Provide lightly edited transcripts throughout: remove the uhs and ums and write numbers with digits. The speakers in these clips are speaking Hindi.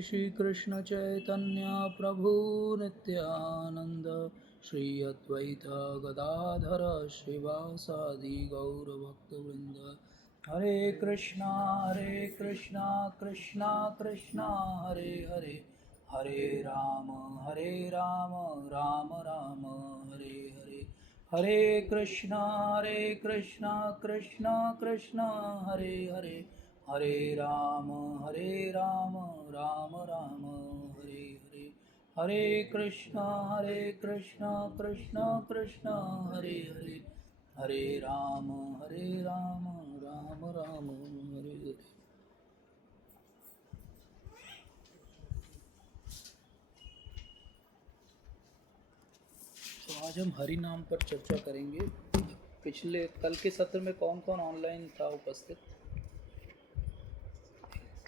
श्री कृष्ण चैतन्य प्रभु नित्यानंद श्री अद्वैत गदाधर श्रीवासादि गौरभक्तवृंद। हरे कृष्णा कृष्णा कृष्णा हरे हरे, हरे राम राम राम हरे हरे। हरे कृष्णा कृष्णा कृष्णा हरे हरे, हरे राम राम राम हरे हरे। हरे कृष्णा कृष्णा कृष्णा हरे हरे, हरे राम राम राम हरे हरे। तो आज हम हरि नाम पर चर्चा करेंगे। पिछले कल के सत्र में कौन कौन ऑनलाइन था उपस्थित?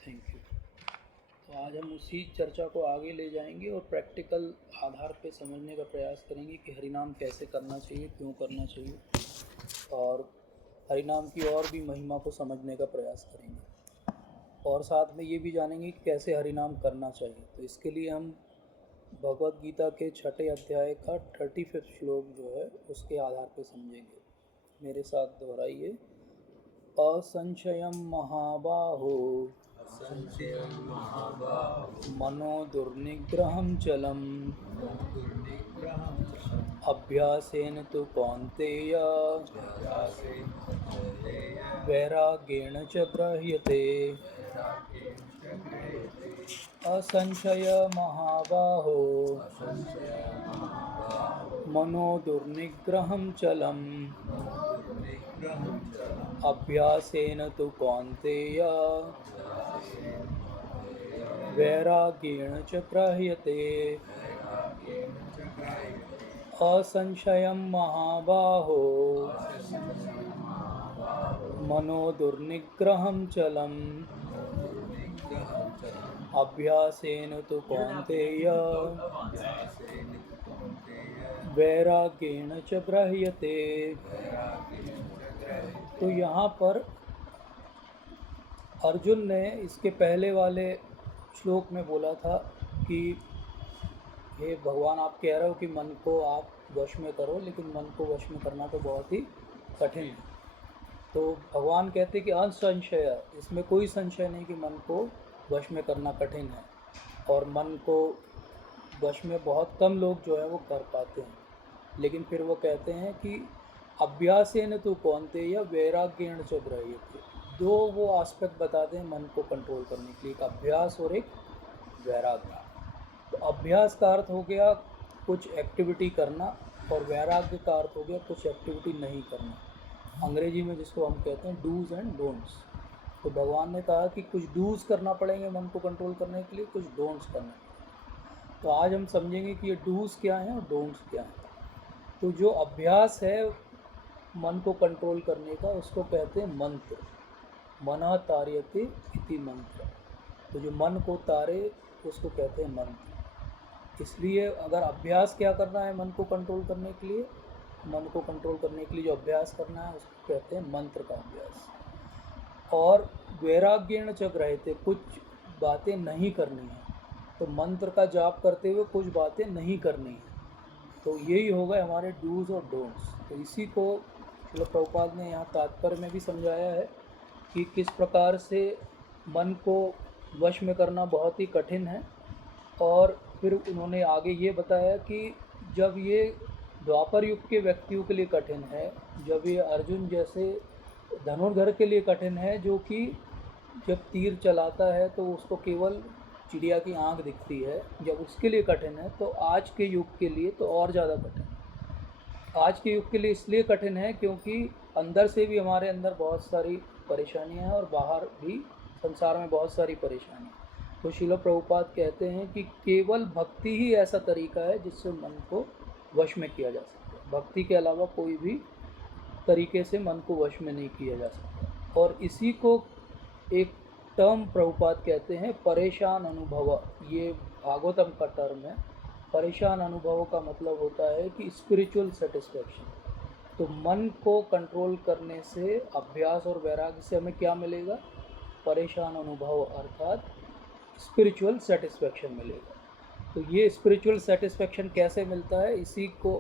Thank you. तो आज हम उसी चर्चा को आगे ले जाएंगे और प्रैक्टिकल आधार पे समझने का प्रयास करेंगे कि हरिनाम कैसे करना चाहिए, क्यों करना चाहिए, और हरिनाम की और भी महिमा को समझने का प्रयास करेंगे। और साथ में ये भी जानेंगे कि कैसे हरिनाम करना चाहिए। तो इसके लिए हम भगवद गीता के 6ठे अध्याय का 35वां श्लोक जो है उसके आधार पे समझेंगे। मेरे साथ दोहराइए। असंशयं महाबाहो मनो दुर्निग्रहं चलम् अभ्यासेन तु कौन्तेय वैराग्येण च गृह्यते। असंशय महाबाहो मनो दुर्निग्रहं चलम् अभ्यासेन तु कौन्तेय वैराग्येण च गृह्यते। असंशयं महाबाहो मनो दुर्निग्रहं चलम् अभ्यासेन तु कौन्तेय वैराग्येण च गृह्यते। तो यहाँ पर अर्जुन ने इसके पहले वाले श्लोक में बोला था कि हे भगवान, आप कह रहे हो कि मन को आप वश में करो, लेकिन मन को वश में करना तो बहुत ही कठिन है। तो भगवान कहते कि असंशय, इसमें कोई संशय नहीं कि मन को वश में करना कठिन है, और मन को वश में बहुत कम लोग जो है वो कर पाते हैं। लेकिन फिर वो कहते हैं कि अभ्यासेन तु कौन्तेय वैराग्येण च गृह्यते। दो वो एस्पेक्ट बताते हैं मन को कंट्रोल करने के लिए, एक अभ्यास और एक वैराग्य। तो अभ्यास का अर्थ हो गया कुछ एक्टिविटी करना, और वैराग्य का अर्थ हो गया कुछ एक्टिविटी नहीं करना। अंग्रेजी में जिसको हम कहते हैं डूज एंड डोंट्स। तो भगवान ने कहा कि कुछ डूज करना पड़ेंगे मन को कंट्रोल करने के लिए, कुछ डोंट्स करना। तो आज हम समझेंगे कि ये डूज क्या हैं और डोंट्स क्या हैं। तो जो अभ्यास है मन को कंट्रोल करने का, उसको कहते हैं मंत्र। मना तार्यते इति मंत्र। तो जो मन को तारे उसको कहते हैं मंत्र। इसलिए अगर अभ्यास क्या करना है मन को कंट्रोल करने के लिए, मन को कंट्रोल करने के लिए जो अभ्यास करना है उसको कहते हैं मंत्र का अभ्यास। और वैराग्येण च गृह्यते, कुछ बातें नहीं करनी है। तो मंत्र का जाप करते हुए कुछ बातें नहीं करनी है। तो यही हो गए हमारे डूज और डोंट्स। तो इसी को श्रील प्रभुपाद ने यहाँ तात्पर्य में भी समझाया है कि किस प्रकार से मन को वश में करना बहुत ही कठिन है। और फिर उन्होंने आगे ये बताया कि जब ये द्वापर युग के व्यक्तियों के लिए कठिन है, जब ये अर्जुन जैसे धनुर्धर के लिए कठिन है, जो कि जब तीर चलाता है तो उसको केवल चिड़िया की आंख दिखती है, जब उसके लिए कठिन है, तो आज के युग के लिए तो और ज़्यादा कठिन है। आज के युग के लिए इसलिए कठिन है क्योंकि अंदर से भी हमारे अंदर बहुत सारी परेशानियां हैं और बाहर भी संसार में बहुत सारी परेशानियां। तो श्रील प्रभुपाद कहते हैं कि केवल भक्ति ही ऐसा तरीका है जिससे मन को वश में किया जा सकता है। भक्ति के अलावा कोई भी तरीके से मन को वश में नहीं किया जा सकता। और इसी को एक टर्म प्रभुपाद कहते हैं परेशान अनुभव। ये भागवतम का टर्म है। परेशान अनुभव का मतलब होता है कि स्पिरिचुअल सेटिस्फैक्शन। तो मन को कंट्रोल करने से, अभ्यास और वैराग्य से हमें क्या मिलेगा? परेशान अनुभव, अर्थात स्पिरिचुअल सेटिस्फेक्शन मिलेगा। तो ये स्पिरिचुअल सेटिस्फेक्शन कैसे मिलता है, इसी को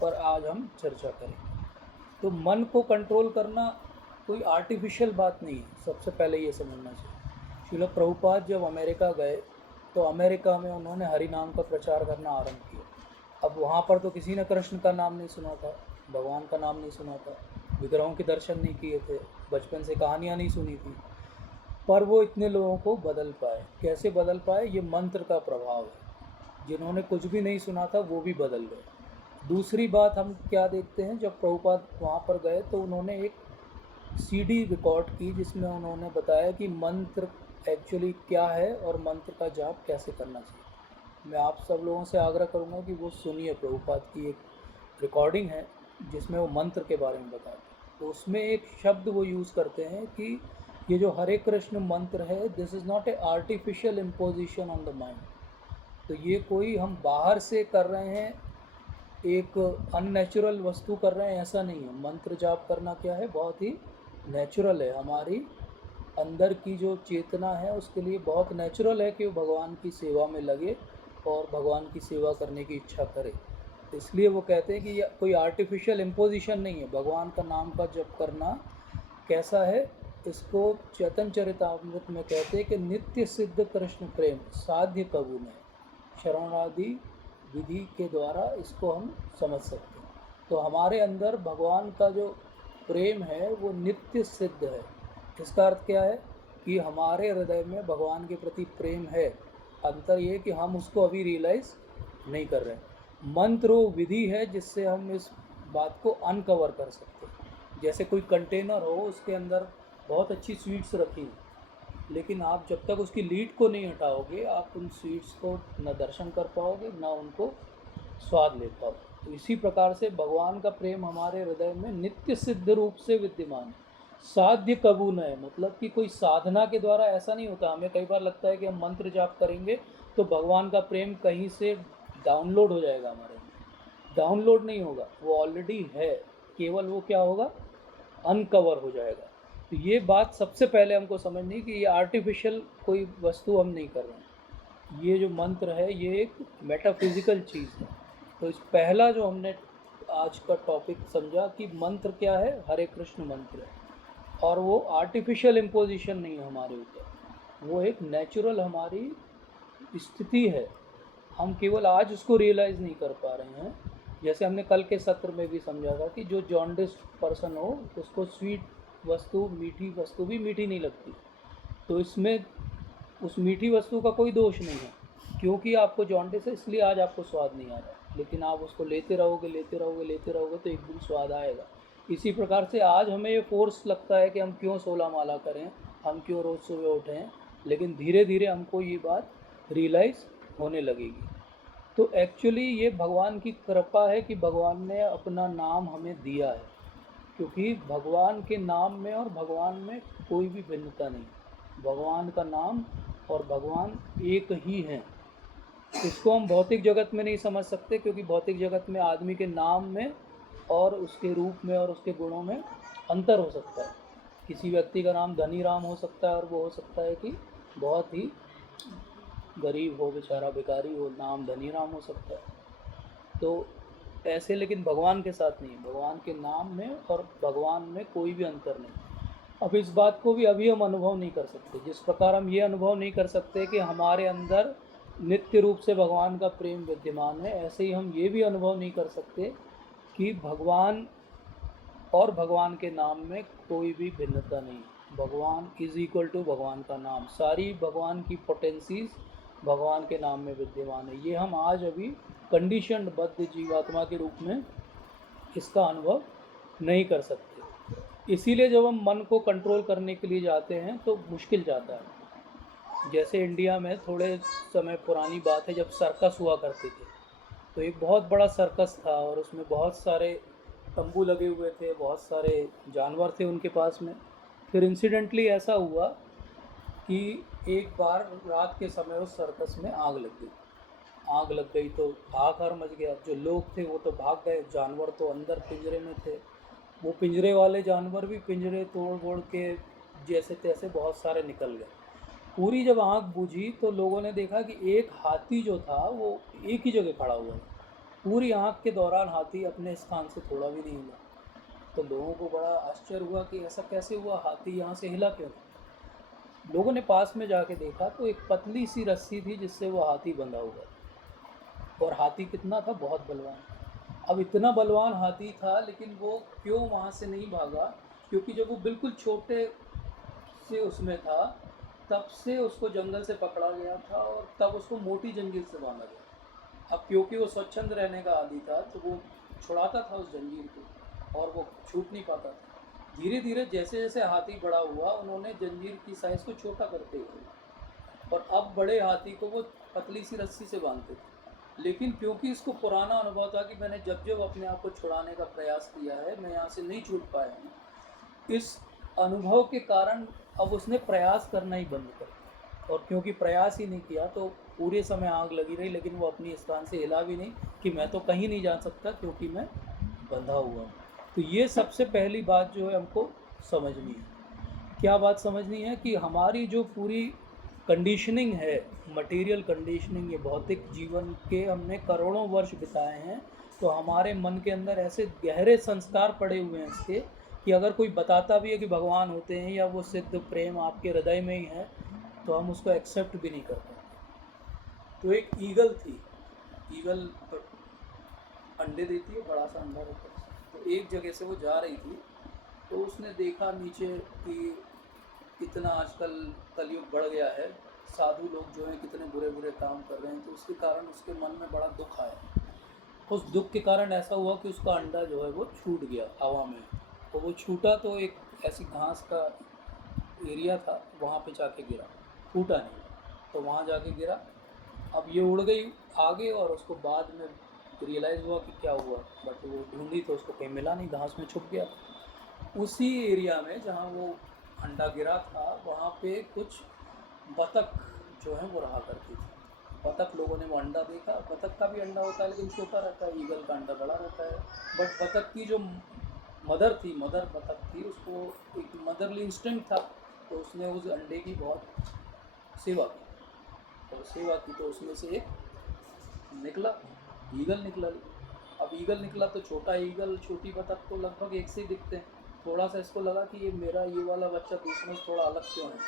पर आज हम चर्चा करेंगे। तो मन को कंट्रोल करना कोई आर्टिफिशियल बात नहीं है, सबसे पहले ये समझना चाहिए। श्रील प्रभुपाद जब अमेरिका गए तो अमेरिका में उन्होंने हरि नाम का प्रचार करना आरंभ किया। अब वहाँ पर तो किसी ने कृष्ण का नाम नहीं सुना था, भगवान का नाम नहीं सुना था, विग्रहों के दर्शन नहीं किए थे, बचपन से कहानियाँ नहीं सुनी थी, पर वो इतने लोगों को बदल पाए। कैसे बदल पाए? ये मंत्र का प्रभाव है। जिन्होंने कुछ भी नहीं सुना था वो भी बदल गए। दूसरी बात हम क्या देखते हैं, जब प्रभुपाद वहाँ पर गए तो उन्होंने एक सीडी रिकॉर्ड की जिसमें उन्होंने बताया कि मंत्र एक्चुअली क्या है और मंत्र का जाप कैसे करना चाहिए। मैं आप सब लोगों से आग्रह करूँगा कि वो सुनिए। प्रभुपाद की एक रिकॉर्डिंग है जिसमें वो मंत्र के बारे में बताते हैं। तो उसमें एक शब्द वो यूज़ करते हैं कि ये जो हरे कृष्ण मंत्र है, this is not a artificial imposition on the mind. तो ये कोई हम बाहर से कर रहे हैं, एक अननेचुरल वस्तु कर रहे हैं, ऐसा नहीं है। मंत्र जाप करना क्या है, बहुत ही नेचुरल है। हमारी अंदर की जो चेतना है उसके लिए बहुत नेचुरल है कि वो भगवान की सेवा में लगे और भगवान की सेवा करने की इच्छा करे। इसलिए वो कहते हैं कि ये कोई आर्टिफिशियल इम्पोजिशन नहीं है। भगवान का नाम का जप करना कैसा है, इसको चैतन्य चरितामृत में कहते हैं कि नित्य सिद्ध कृष्ण प्रेम साध्य कबू ने, शरणादि विधि के द्वारा इसको हम समझ सकते हैं। तो हमारे अंदर भगवान का जो प्रेम है वो नित्य सिद्ध है। इसका अर्थ क्या है कि हमारे हृदय में भगवान के प्रति प्रेम है। अंतर ये कि हम उसको अभी रियलाइज़ नहीं कर रहे हैं। मंत्र वो विधि है जिससे हम इस बात को अनकवर कर सकते हैं। जैसे कोई कंटेनर हो, उसके अंदर बहुत अच्छी स्वीट्स रखी हैं, लेकिन आप जब तक उसकी लीड को नहीं हटाओगे आप उन स्वीट्स को न दर्शन कर पाओगे न उनको स्वाद ले पाओगे। तो इसी प्रकार से भगवान का प्रेम हमारे हृदय में नित्य सिद्ध रूप से विद्यमान है। साध्य कबू न है, मतलब कि कोई साधना के द्वारा ऐसा नहीं होता। हमें कई बार लगता है कि हम मंत्र जाप करेंगे तो भगवान का प्रेम कहीं से डाउनलोड हो जाएगा हमारे में। डाउनलोड नहीं होगा, वो ऑलरेडी है, केवल वो क्या होगा, अनकवर हो जाएगा। तो ये बात सबसे पहले हमको समझनी कि ये आर्टिफिशियल कोई वस्तु हम नहीं कर रहे हैं। ये जो मंत्र है ये एक मेटाफिजिकल चीज़ है। तो इस पहला जो हमने आज का टॉपिक समझा कि मंत्र क्या है, हरे कृष्ण मंत्र है, और वो आर्टिफिशियल इम्पोजिशन नहीं है हमारे ऊपर, वो एक नेचुरल हमारी स्थिति है। हम केवल आज उसको रियलाइज़ नहीं कर पा रहे हैं। जैसे हमने कल के सत्र में भी समझा था कि जो जॉन्डिस पर्सन हो उसको स्वीट वस्तु, मीठी वस्तु भी मीठी नहीं लगती। तो इसमें उस मीठी वस्तु का कोई दोष नहीं है, क्योंकि आपको जॉन्डिस है इसलिए आज आपको स्वाद नहीं आ रहा, लेकिन आप उसको लेते रहोगे लेते रहोगे लेते रहोगे तो एक दिन स्वाद आएगा। इसी प्रकार से आज हमें ये फोर्स लगता है कि हम क्यों 16 माला करें, हम क्यों रोज़ सुबह उठें, लेकिन धीरे धीरे हमको ये बात रियलाइज़ होने लगेगी। तो एक्चुअली ये भगवान की कृपा है कि भगवान ने अपना नाम हमें दिया है, क्योंकि भगवान के नाम में और भगवान में कोई भी भिन्नता नहीं। भगवान का नाम और भगवान एक ही हैं। इसको हम भौतिक जगत में नहीं समझ सकते, क्योंकि भौतिक जगत में आदमी के नाम में और उसके रूप में और उसके गुणों में अंतर हो सकता है। किसी व्यक्ति का नाम धनी राम हो सकता है और वो हो सकता है कि बहुत ही गरीब हो, बेचारा भिखारी हो, नाम धनी राम हो सकता है। तो ऐसे, लेकिन भगवान के साथ नहीं। भगवान के नाम में और भगवान में कोई भी अंतर नहीं। अब इस बात को भी अभी हम अनुभव नहीं कर सकते। जिस प्रकार हम ये अनुभव नहीं कर सकते कि हमारे अंदर नित्य रूप से भगवान का प्रेम विद्यमान है, ऐसे ही हम ये भी अनुभव नहीं कर सकते कि भगवान और भगवान के नाम में कोई भी भिन्नता नहीं। भगवान इज इक्वल टू भगवान का नाम। सारी भगवान की पोटेंसीज भगवान के नाम में विद्यमान है। ये हम आज अभी कंडीशनड बद्ध जीवात्मा के रूप में इसका अनुभव नहीं कर सकते। इसीलिए जब हम मन को कंट्रोल करने के लिए जाते हैं तो मुश्किल जाता है। जैसे इंडिया में थोड़े समय पुरानी बात है, जब सर्कस हुआ करते थे, तो एक बहुत बड़ा सर्कस था और उसमें बहुत सारे तंबू लगे हुए थे, बहुत सारे जानवर थे उनके पास में। फिर इंसिडेंटली ऐसा हुआ कि एक बार रात के समय उस सर्कस में आग लग गई। आग लग गई तो हाहाकार मच गया। जो लोग थे वो तो भाग गए, जानवर तो अंदर पिंजरे में थे। वो पिंजरे वाले जानवर भी पिंजरे तोड़ फोड़ के जैसे तैसे बहुत सारे निकल गए। पूरी जब आँख बूझी तो लोगों ने देखा कि एक हाथी जो था वो एक ही जगह खड़ा हुआ था। पूरी आँख के दौरान हाथी अपने स्थान से थोड़ा भी नहीं हिला। तो लोगों को बड़ा आश्चर्य हुआ कि ऐसा कैसे हुआ, हाथी यहाँ से हिला क्यों नहीं। लोगों ने पास में जाके देखा तो एक पतली सी रस्सी थी जिससे वो हाथी बंधा हुआ था। और हाथी कितना था, बहुत बलवान। अब इतना बलवान हाथी था लेकिन वो क्यों वहाँ से नहीं भागा, क्योंकि जब वो बिल्कुल छोटे से उसमें था तब से उसको जंगल से पकड़ा गया था और तब उसको मोटी जंजीर से बांधा गया। अब क्योंकि वो स्वच्छंद रहने का आदी था तो वो छुड़ाता था उस जंजीर को और वो छूट नहीं पाता था। धीरे धीरे जैसे जैसे हाथी बड़ा हुआ उन्होंने जंजीर की साइज़ को छोटा करते हुए और अब बड़े हाथी को वो पतली सी रस्सी से बांधते थे। लेकिन क्योंकि इसको पुराना अनुभव था कि मैंने जब जब अपने आप को छुड़ाने का प्रयास किया है मैं यहाँ से नहीं छूट पाया हूँ, इस अनुभव के कारण अब उसने प्रयास करना ही बंद कर दिया। और क्योंकि प्रयास ही नहीं किया तो पूरे समय आग लगी रही, लेकिन वो अपनी स्थान से हिला भी नहीं कि मैं तो कहीं नहीं जा सकता क्योंकि मैं बंधा हुआ हूँ। तो ये सबसे पहली बात जो है हमको समझनी है। क्या बात समझनी है कि हमारी जो पूरी कंडीशनिंग है, मटेरियल कंडीशनिंग, ये भौतिक जीवन के हमने करोड़ों वर्ष बिताए हैं, तो हमारे मन के अंदर ऐसे गहरे संस्कार पड़े हुए हैं इसके कि अगर कोई बताता भी है कि भगवान होते हैं या वो सिद्ध प्रेम आपके हृदय में ही है तो हम उसको एक्सेप्ट भी नहीं कर पाते। तो एक ईगल थी, ईगल अंडे देती है, बड़ा सा अंडा रहता है। तो एक जगह से वो जा रही थी तो उसने देखा नीचे कि कितना आजकल कलयुग बढ़ गया है, साधु लोग जो हैं कितने बुरे बुरे काम कर रहे हैं। तो उसके कारण उसके मन में बड़ा दुख आया। उस दुख के कारण ऐसा हुआ कि उसका अंडा जो है वो छूट गया हवा में। तो वो छूटा तो एक ऐसी घास का एरिया था, वहाँ पे जाके गिरा, फूटा नहीं, तो वहाँ जाके गिरा। अब ये उड़ गई आगे और उसको बाद में रियलाइज़ हुआ कि क्या हुआ, बट वो ढूंढी तो उसको कहीं मिला नहीं, घास में छुप गया। उसी एरिया में जहाँ वो अंडा गिरा था वहाँ पे कुछ बतख जो है वो रहा करती थी। बतख, लोगों ने वो अंडा देखा। बतख का भी अंडा होता है लेकिन छोटा रहता है, ईगल का अंडा बड़ा रहता है। बट बतख की जो मदर थी, मदर बतख थी, उसको एक मदरली इंस्टिंक्ट था, तो उसने उस अंडे की बहुत सेवा की। और सेवा की तो उसमें से एक निकला, ईगल निकला। अब ईगल निकला तो छोटा ईगल छोटी बतख तो लगभग एक से ही दिखते हैं। थोड़ा सा इसको लगा कि ये मेरा ये वाला बच्चा दूसरों से थोड़ा अलग क्यों है,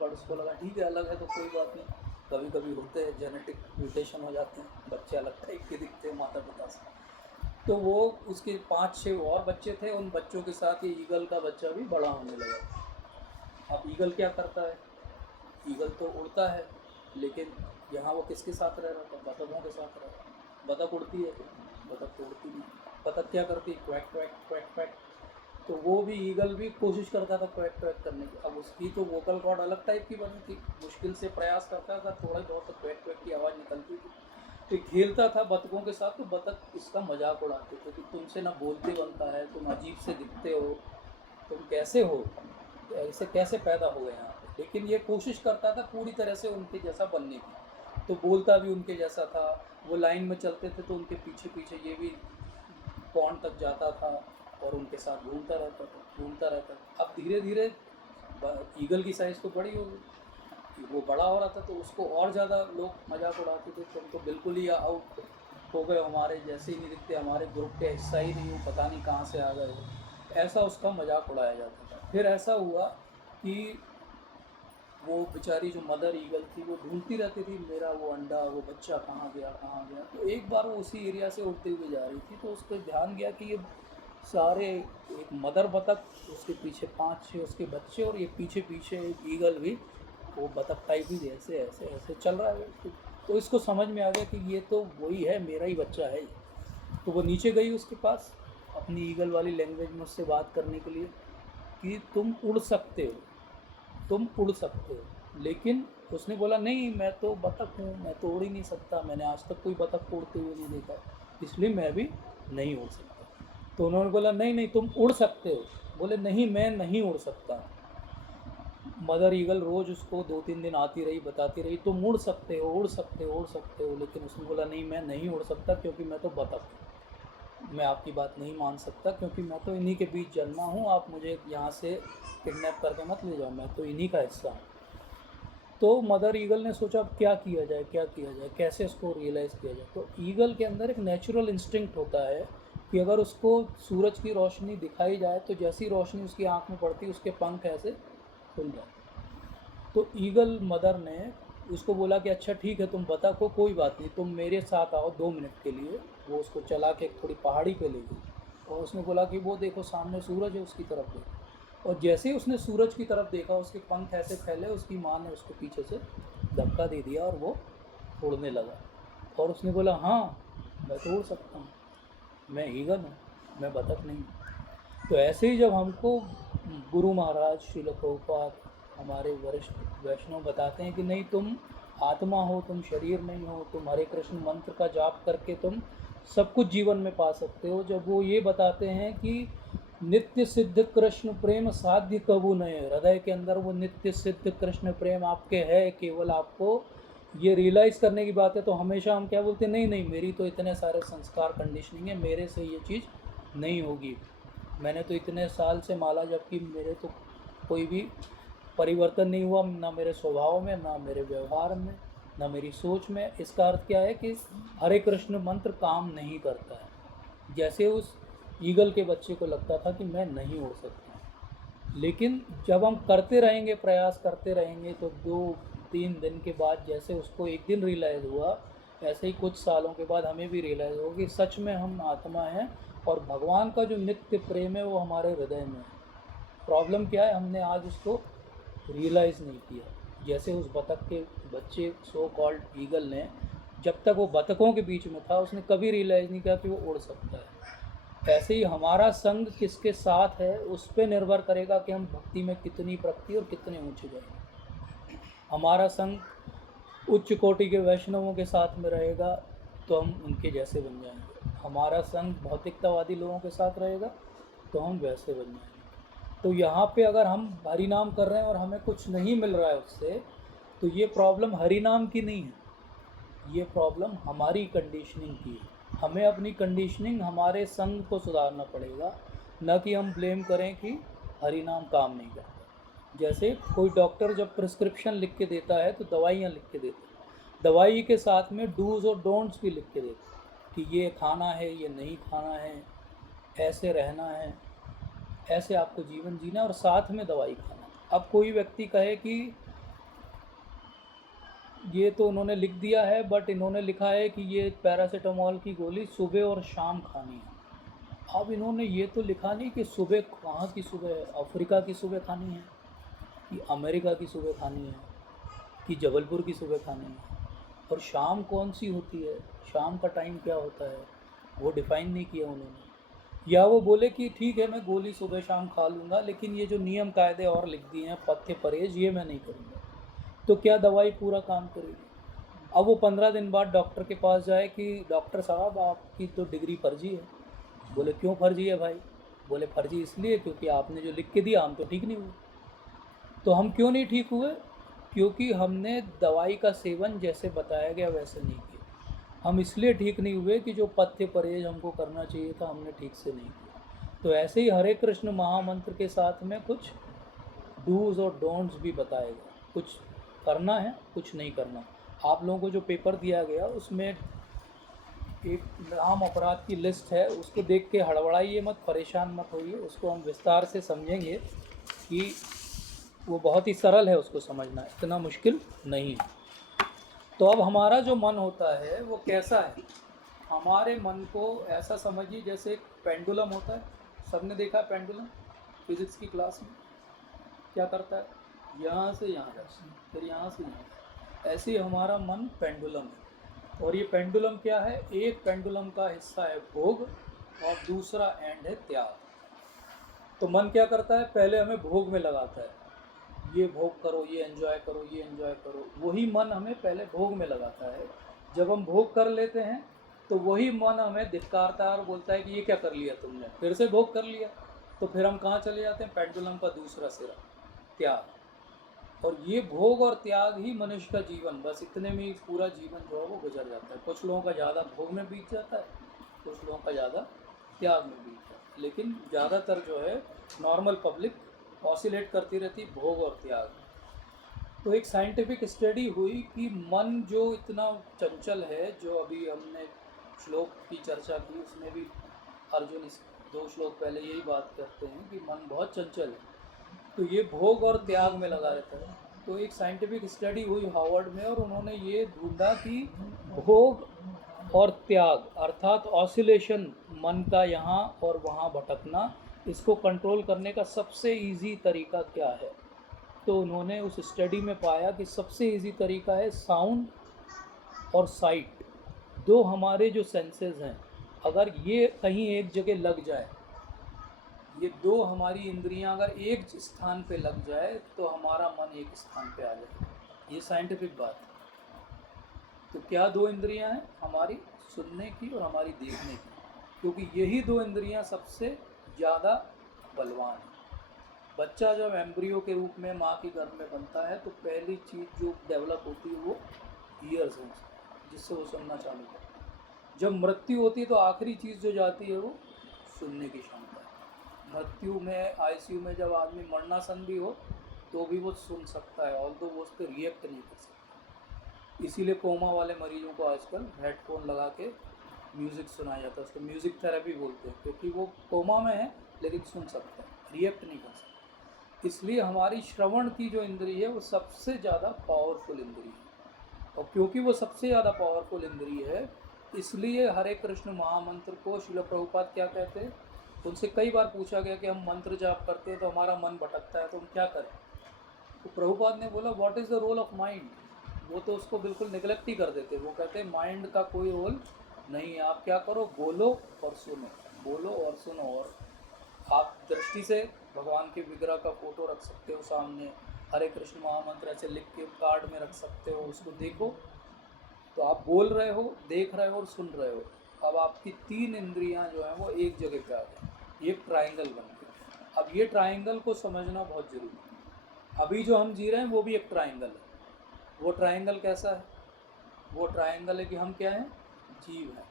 बट उसको लगा ठीक है अलग है तो कोई बात नहीं। कभी कभी होते हैं जेनेटिक म्यूटेशन हो जाते हैं, बच्चे अलग टाइप के दिखते हैं माता पिता से। तो वो उसके 5-6 और बच्चे थे, उन बच्चों के साथ ये ईगल का बच्चा भी बड़ा होने लगा। अब ईगल क्या करता है, ईगल तो उड़ता है लेकिन यहाँ वो किसके साथ रह रहा था, बतखों के साथ रह रहा था। बतख उड़ती है, बतख तो उड़ती नहीं। बतख क्या करती है, क्वैक क्वैक क्वैक क्वैक। तो वो भी ईगल भी कोशिश करता था क्वैक क्वैक करने की। अब उसकी तो वोकल कॉर्ड अलग टाइप की बनी थी, मुश्किल से प्रयास करता था, थोड़ा बहुत तो क्वैक क्वैक की आवाज़ निकलती थी। तो खेलता था बतखों के साथ, तो बतख इसका मजाक उड़ाते थे कि तुमसे ना बोलते बनता है, तुम अजीब से दिखते हो, तुम कैसे हो, ऐसे कैसे पैदा हो गए यहाँ पे। लेकिन ये कोशिश करता था पूरी तरह से उनके जैसा बनने की, तो बोलता भी उनके जैसा था। वो लाइन में चलते थे तो उनके पीछे पीछे ये भी पॉन्ड तक जाता था और उनके साथ घूमता रहता था, घूमता रहता था। अब धीरे धीरे ईगल की साइज़ तो बड़ी हो गई, वो बड़ा हो रहा था तो उसको और ज़्यादा लोग मजाक उड़ाते थे, तुम तो बिल्कुल ही आउट हो गए, हमारे जैसे ही नहीं दिखते, हमारे ग्रुप के हिस्सा ही नहीं हो, पता नहीं कहाँ से आ गए हो। ऐसा उसका मजाक उड़ाया जाता था। फिर ऐसा हुआ कि वो बेचारी जो मदर ईगल थी वो ढूंढती रहती थी मेरा वो अंडा, वो बच्चा कहाँ गया कहाँ गया। तो एक बार वो उसी एरिया से उड़ते हुए जा रही थी तो उसको ध्यान गया कि ये सारे, एक मदर बतख, उसके पीछे 5-6 उसके बच्चे और ये पीछे पीछे एक ईगल भी वो बतख टाइप ही जैसे ऐसे ऐसे चल रहा है। तो इसको समझ में आ गया कि ये तो वही है, मेरा ही बच्चा है। तो वो नीचे गई उसके पास अपनी ईगल वाली लैंग्वेज में उससे बात करने के लिए कि तुम उड़ सकते हो, तुम उड़ सकते हो। लेकिन उसने बोला नहीं, मैं तो बतख हूँ, मैं तो उड़ ही नहीं सकता, मैंने आज तक कोई बतख को उड़ते हुए नहीं देखा, इसलिए मैं भी नहीं उड़ सकता। तो उन्होंने बोला नहीं नहीं तुम उड़ सकते हो। बोले नहीं मैं नहीं उड़ सकता। मदर ईगल रोज़ उसको 2-3 दिन आती रही, बताती रही तुम उड़ सकते हो, उड़ सकते हो, उड़ सकते हो। लेकिन उसने बोला नहीं मैं नहीं उड़ सकता क्योंकि मैं तो बतख हूँ, मैं आपकी बात नहीं मान सकता क्योंकि मैं तो इन्हीं के बीच जन्मा हूँ, आप मुझे यहाँ से किडनैप करके मत ले जाओ, मैं तो इन्हीं का हिस्सा हूँ। तो मदर ईगल ने सोचा अब क्या किया जाए, क्या किया जाए, कैसे इसको रियलाइज़ किया जाए। तो ईगल के अंदर एक नेचुरल इंस्टिंक्ट होता है कि अगर उसको सूरज की रोशनी दिखाई जाए तो जैसी रोशनी उसकी आँख में पड़ती है उसके पंख ऐसे खुल जाते। तो ईगल मदर ने उसको बोला कि अच्छा ठीक है, तुम बतख हो, कोई बात नहीं, तुम मेरे साथ आओ 2 मिनट के लिए। वो उसको चला के एक थोड़ी पहाड़ी पे ले गई और उसने बोला कि वो देखो सामने सूरज है, उसकी तरफ देखो। और जैसे ही उसने सूरज की तरफ देखा उसके पंख ऐसे फैले, उसकी माँ ने उसको पीछे से धक्का दे दिया और वो उड़ने लगा। और उसने बोला हाँ, मैं तो उड़ सकता हूँ, मैं ईगल हूँ, मैं बतख नहीं हूँ। तो ऐसे ही जब हमको गुरु महाराज श्रील प्रभुपाद हमारे वरिष्ठ वैष्णव बताते हैं कि नहीं, तुम आत्मा हो, तुम शरीर नहीं हो, तुम हरे कृष्ण मंत्र का जाप करके तुम सब कुछ जीवन में पा सकते हो। जब वो ये बताते हैं कि नित्य सिद्ध कृष्ण प्रेम साध्य कबू नए, हृदय के अंदर वो नित्य सिद्ध कृष्ण प्रेम आपके है, केवल आपको ये रियलाइज़ करने की बात है। तो हमेशा हम क्या बोलते हैं, नहीं नहीं, मेरी तो इतने सारे संस्कार कंडीशनिंग है, मेरे से ये चीज़ नहीं होगी, मैंने तो इतने साल से माला जप की, मेरे तो कोई भी परिवर्तन नहीं हुआ, ना मेरे स्वभाव में, ना मेरे व्यवहार में, ना मेरी सोच में। इसका अर्थ क्या है कि हरे कृष्ण मंत्र काम नहीं करता है। जैसे उस ईगल के बच्चे को लगता था कि मैं नहीं उड़ सकता, लेकिन जब हम करते रहेंगे, प्रयास करते रहेंगे, तो 2-3 दिन के बाद जैसे उसको एक दिन रियलाइज़ हुआ, ऐसे ही कुछ सालों के बाद हमें भी रियलाइज़ होगा कि सच में हम आत्मा हैं और भगवान का जो नित्य प्रेम है वो हमारे हृदय में है। प्रॉब्लम क्या है, हमने आज उसको रियलाइज़ नहीं किया। जैसे उस बतख के बच्चे सो कॉल्ड ईगल ने, जब तक वो बतखों के बीच में था उसने कभी रियलाइज़ नहीं किया कि वो उड़ सकता है। ऐसे ही हमारा संग किसके साथ है उस पर निर्भर करेगा कि हम भक्ति में कितनी प्रगति और कितने ऊंचे जाएंगे। हमारा संग उच्च कोटि के वैष्णवों के साथ में रहेगा तो हम उनके जैसे बन जाएंगे, हमारा संग भौतिकतावादी लोगों के साथ रहेगा तो हम वैसे बन जाएंगे। तो यहाँ पे अगर हम हरि नाम कर रहे हैं और हमें कुछ नहीं मिल रहा है उससे, तो ये प्रॉब्लम हरि नाम की नहीं है, ये प्रॉब्लम हमारी कंडीशनिंग की है। हमें अपनी कंडीशनिंग, हमारे संग को सुधारना पड़ेगा, न कि हम ब्लेम करें कि हरि नाम काम नहीं करता। जैसे कोई डॉक्टर जब प्रिस्क्रिप्शन लिख के देता है तो दवाइयाँ लिख के देता है, दवाई के साथ में डूज़ और डोंट्स भी लिख के देता है कि ये खाना है, ये नहीं खाना है, ऐसे रहना है, ऐसे आपको जीवन जीना और साथ में दवाई खाना। अब कोई व्यक्ति कहे कि ये तो उन्होंने लिख दिया है, बट इन्होंने लिखा है कि ये पैरासीटामोल की गोली सुबह और शाम खानी है। अब इन्होंने ये तो लिखा नहीं कि सुबह कहाँ की सुबह है, अफ्रीका की सुबह खानी है कि अमेरिका की सुबह खानी है कि जबलपुर की सुबह खानी है, और शाम कौन सी होती है, शाम का टाइम क्या होता है, वो डिफ़ाइन नहीं किया उन्होंने। या वो बोले कि ठीक है मैं गोली सुबह शाम खा लूँगा, लेकिन ये जो नियम कायदे और लिख दिए हैं, पथ्य परहेज़, ये मैं नहीं करूँगा। तो क्या दवाई पूरा काम करेगी? अब वो 15 दिन बाद डॉक्टर के पास जाए कि डॉक्टर साहब आपकी तो डिग्री फर्जी है। बोले क्यों फर्जी है भाई? बोले फर्जी इसलिए क्योंकि आपने जो लिख के दिया हम तो ठीक नहीं हुए। तो हम क्यों नहीं ठीक हुए? क्योंकि हमने दवाई का सेवन जैसे बताया गया वैसे नहीं किया। हम इसलिए ठीक नहीं हुए कि जो पथ्य परहेज हमको करना चाहिए था हमने ठीक से नहीं किया। तो ऐसे ही हरे कृष्ण महामंत्र के साथ में कुछ डूज़ और डोंट्स भी बताए गए, कुछ करना है, कुछ नहीं करना। आप लोगों को जो पेपर दिया गया उसमें एक नाम अपराध की लिस्ट है, उसको देख के हड़बड़ाइए मत, परेशान मत होइए, उसको हम विस्तार से समझेंगे कि वो बहुत ही सरल है, उसको समझना इतना मुश्किल नहीं है। तो अब हमारा जो मन होता है वो कैसा है? हमारे मन को ऐसा समझिए जैसे एक पेंडुलम होता है, सबने देखा है पेंडुलम फिजिक्स की क्लास में क्या करता है, यहाँ से यहाँ जाता है, फिर यहाँ से यहाँ। ऐसे ही हमारा मन पेंडुलम है। और ये पेंडुलम क्या है? एक पेंडुलम का हिस्सा है भोग और दूसरा एंड है त्याग। तो मन क्या करता है? पहले हमें भोग में लगाता है, ये भोग करो, ये एंजॉय करो, ये एंजॉय करो। वही मन हमें पहले भोग में लगाता है। जब हम भोग कर लेते हैं तो वही मन हमें धिक्कारता है और बोलता है कि ये क्या कर लिया तुमने, फिर से भोग कर लिया। तो फिर हम कहाँ चले जाते हैं? पेंडुलम का दूसरा सिरा, त्याग। और ये भोग और त्याग ही मनुष्य का जीवन, बस इतने में ही पूरा जीवन जो है वो गुजर जाता है। कुछ लोगों का ज़्यादा भोग में बीत जाता है, कुछ लोगों का ज़्यादा त्याग में बीत जाता है, लेकिन ज़्यादातर जो है नॉर्मल पब्लिक ऑसिलेट करती रहती भोग और त्याग। तो एक साइंटिफिक स्टडी हुई कि मन जो इतना चंचल है, जो अभी हमने श्लोक की चर्चा की उसमें भी अर्जुन इस 2 श्लोक पहले यही बात करते हैं कि मन बहुत चंचल है, तो ये भोग और त्याग में लगा रहता है। तो एक साइंटिफिक स्टडी हुई हार्वर्ड में और उन्होंने ये ढूंढा कि भोग और त्याग अर्थात ऑसिलेशन, मन का यहाँ और वहाँ भटकना, इसको कंट्रोल करने का सबसे इजी तरीका क्या है। तो उन्होंने उस स्टडी में पाया कि सबसे इजी तरीका है साउंड और साइट। दो हमारे जो सेंसेस हैं, अगर ये कहीं एक जगह लग जाए, ये दो हमारी इंद्रियां अगर एक स्थान पे लग जाए तो हमारा मन एक स्थान पे आ जाए। ये साइंटिफिक बात है। तो क्या दो इंद्रियां हैं हमारी? सुनने की और हमारी देखने की, क्योंकि यही दो इंद्रियां सबसे ज़्यादा बलवान हैं। बच्चा जब एम्ब्रियो के रूप में माँ के गर्भ में बनता है तो पहली चीज़ जो डेवलप होती है वो ईयर्स हैं, जिससे वो सुनना चालू करता है। जब मृत्यु होती है तो आखिरी चीज़ जो जाती है वो सुनने की क्षमता है। मृत्यु में आईसीयू में जब आदमी मरणासन भी हो तो भी वो सुन सकता है, ऑल्दो वो उस पर रिएक्ट नहीं कर सकता। इसीलिए कोमा वाले मरीजों को आजकल हेडफोन लगा के म्यूज़िक सुनाया जाता है, उसको म्यूज़िक थेरेपी बोलते हैं, क्योंकि वो कोमा में है लेकिन सुन सकता है, रिएक्ट नहीं कर सकता। इसलिए हमारी श्रवण की जो इंद्री है वो सबसे ज़्यादा पावरफुल इंद्री है, और क्योंकि वो सबसे ज़्यादा पावरफुल इंद्री है इसलिए हरे कृष्ण महामंत्र को श्रील प्रभुपाद क्या कहते हैं, उनसे कई बार पूछा गया कि हम मंत्र जाप करते हैं तो हमारा मन भटकता है तो हम क्या करें। तो प्रभुपाद ने बोला what is the role of mind. वो तो उसको बिल्कुल निगलेक्ट ही कर देते। वो कहते हैं माइंड का कोई रोल नहीं है, आप क्या करो, बोलो और सुनो, बोलो और सुनो। और आप दृष्टि से भगवान के विग्रह का फोटो रख सकते हो सामने, हरे कृष्ण महामंत्र ऐसे लिख के कार्ड में रख सकते हो, उसको देखो तो आप बोल रहे हो, देख रहे हो और सुन रहे हो। अब आपकी 3 इंद्रियां जो हैं वो एक जगह पे आ गई, ये ट्राइंगल बन गई। अब ये ट्राइंगल को समझना बहुत ज़रूरी है। अभी जो हम जी रहे हैं वो भी एक ट्राइंगल है। वो ट्राइंगल कैसा है? वो ट्राइंगल है कि हम क्या हैं, जीव हैं,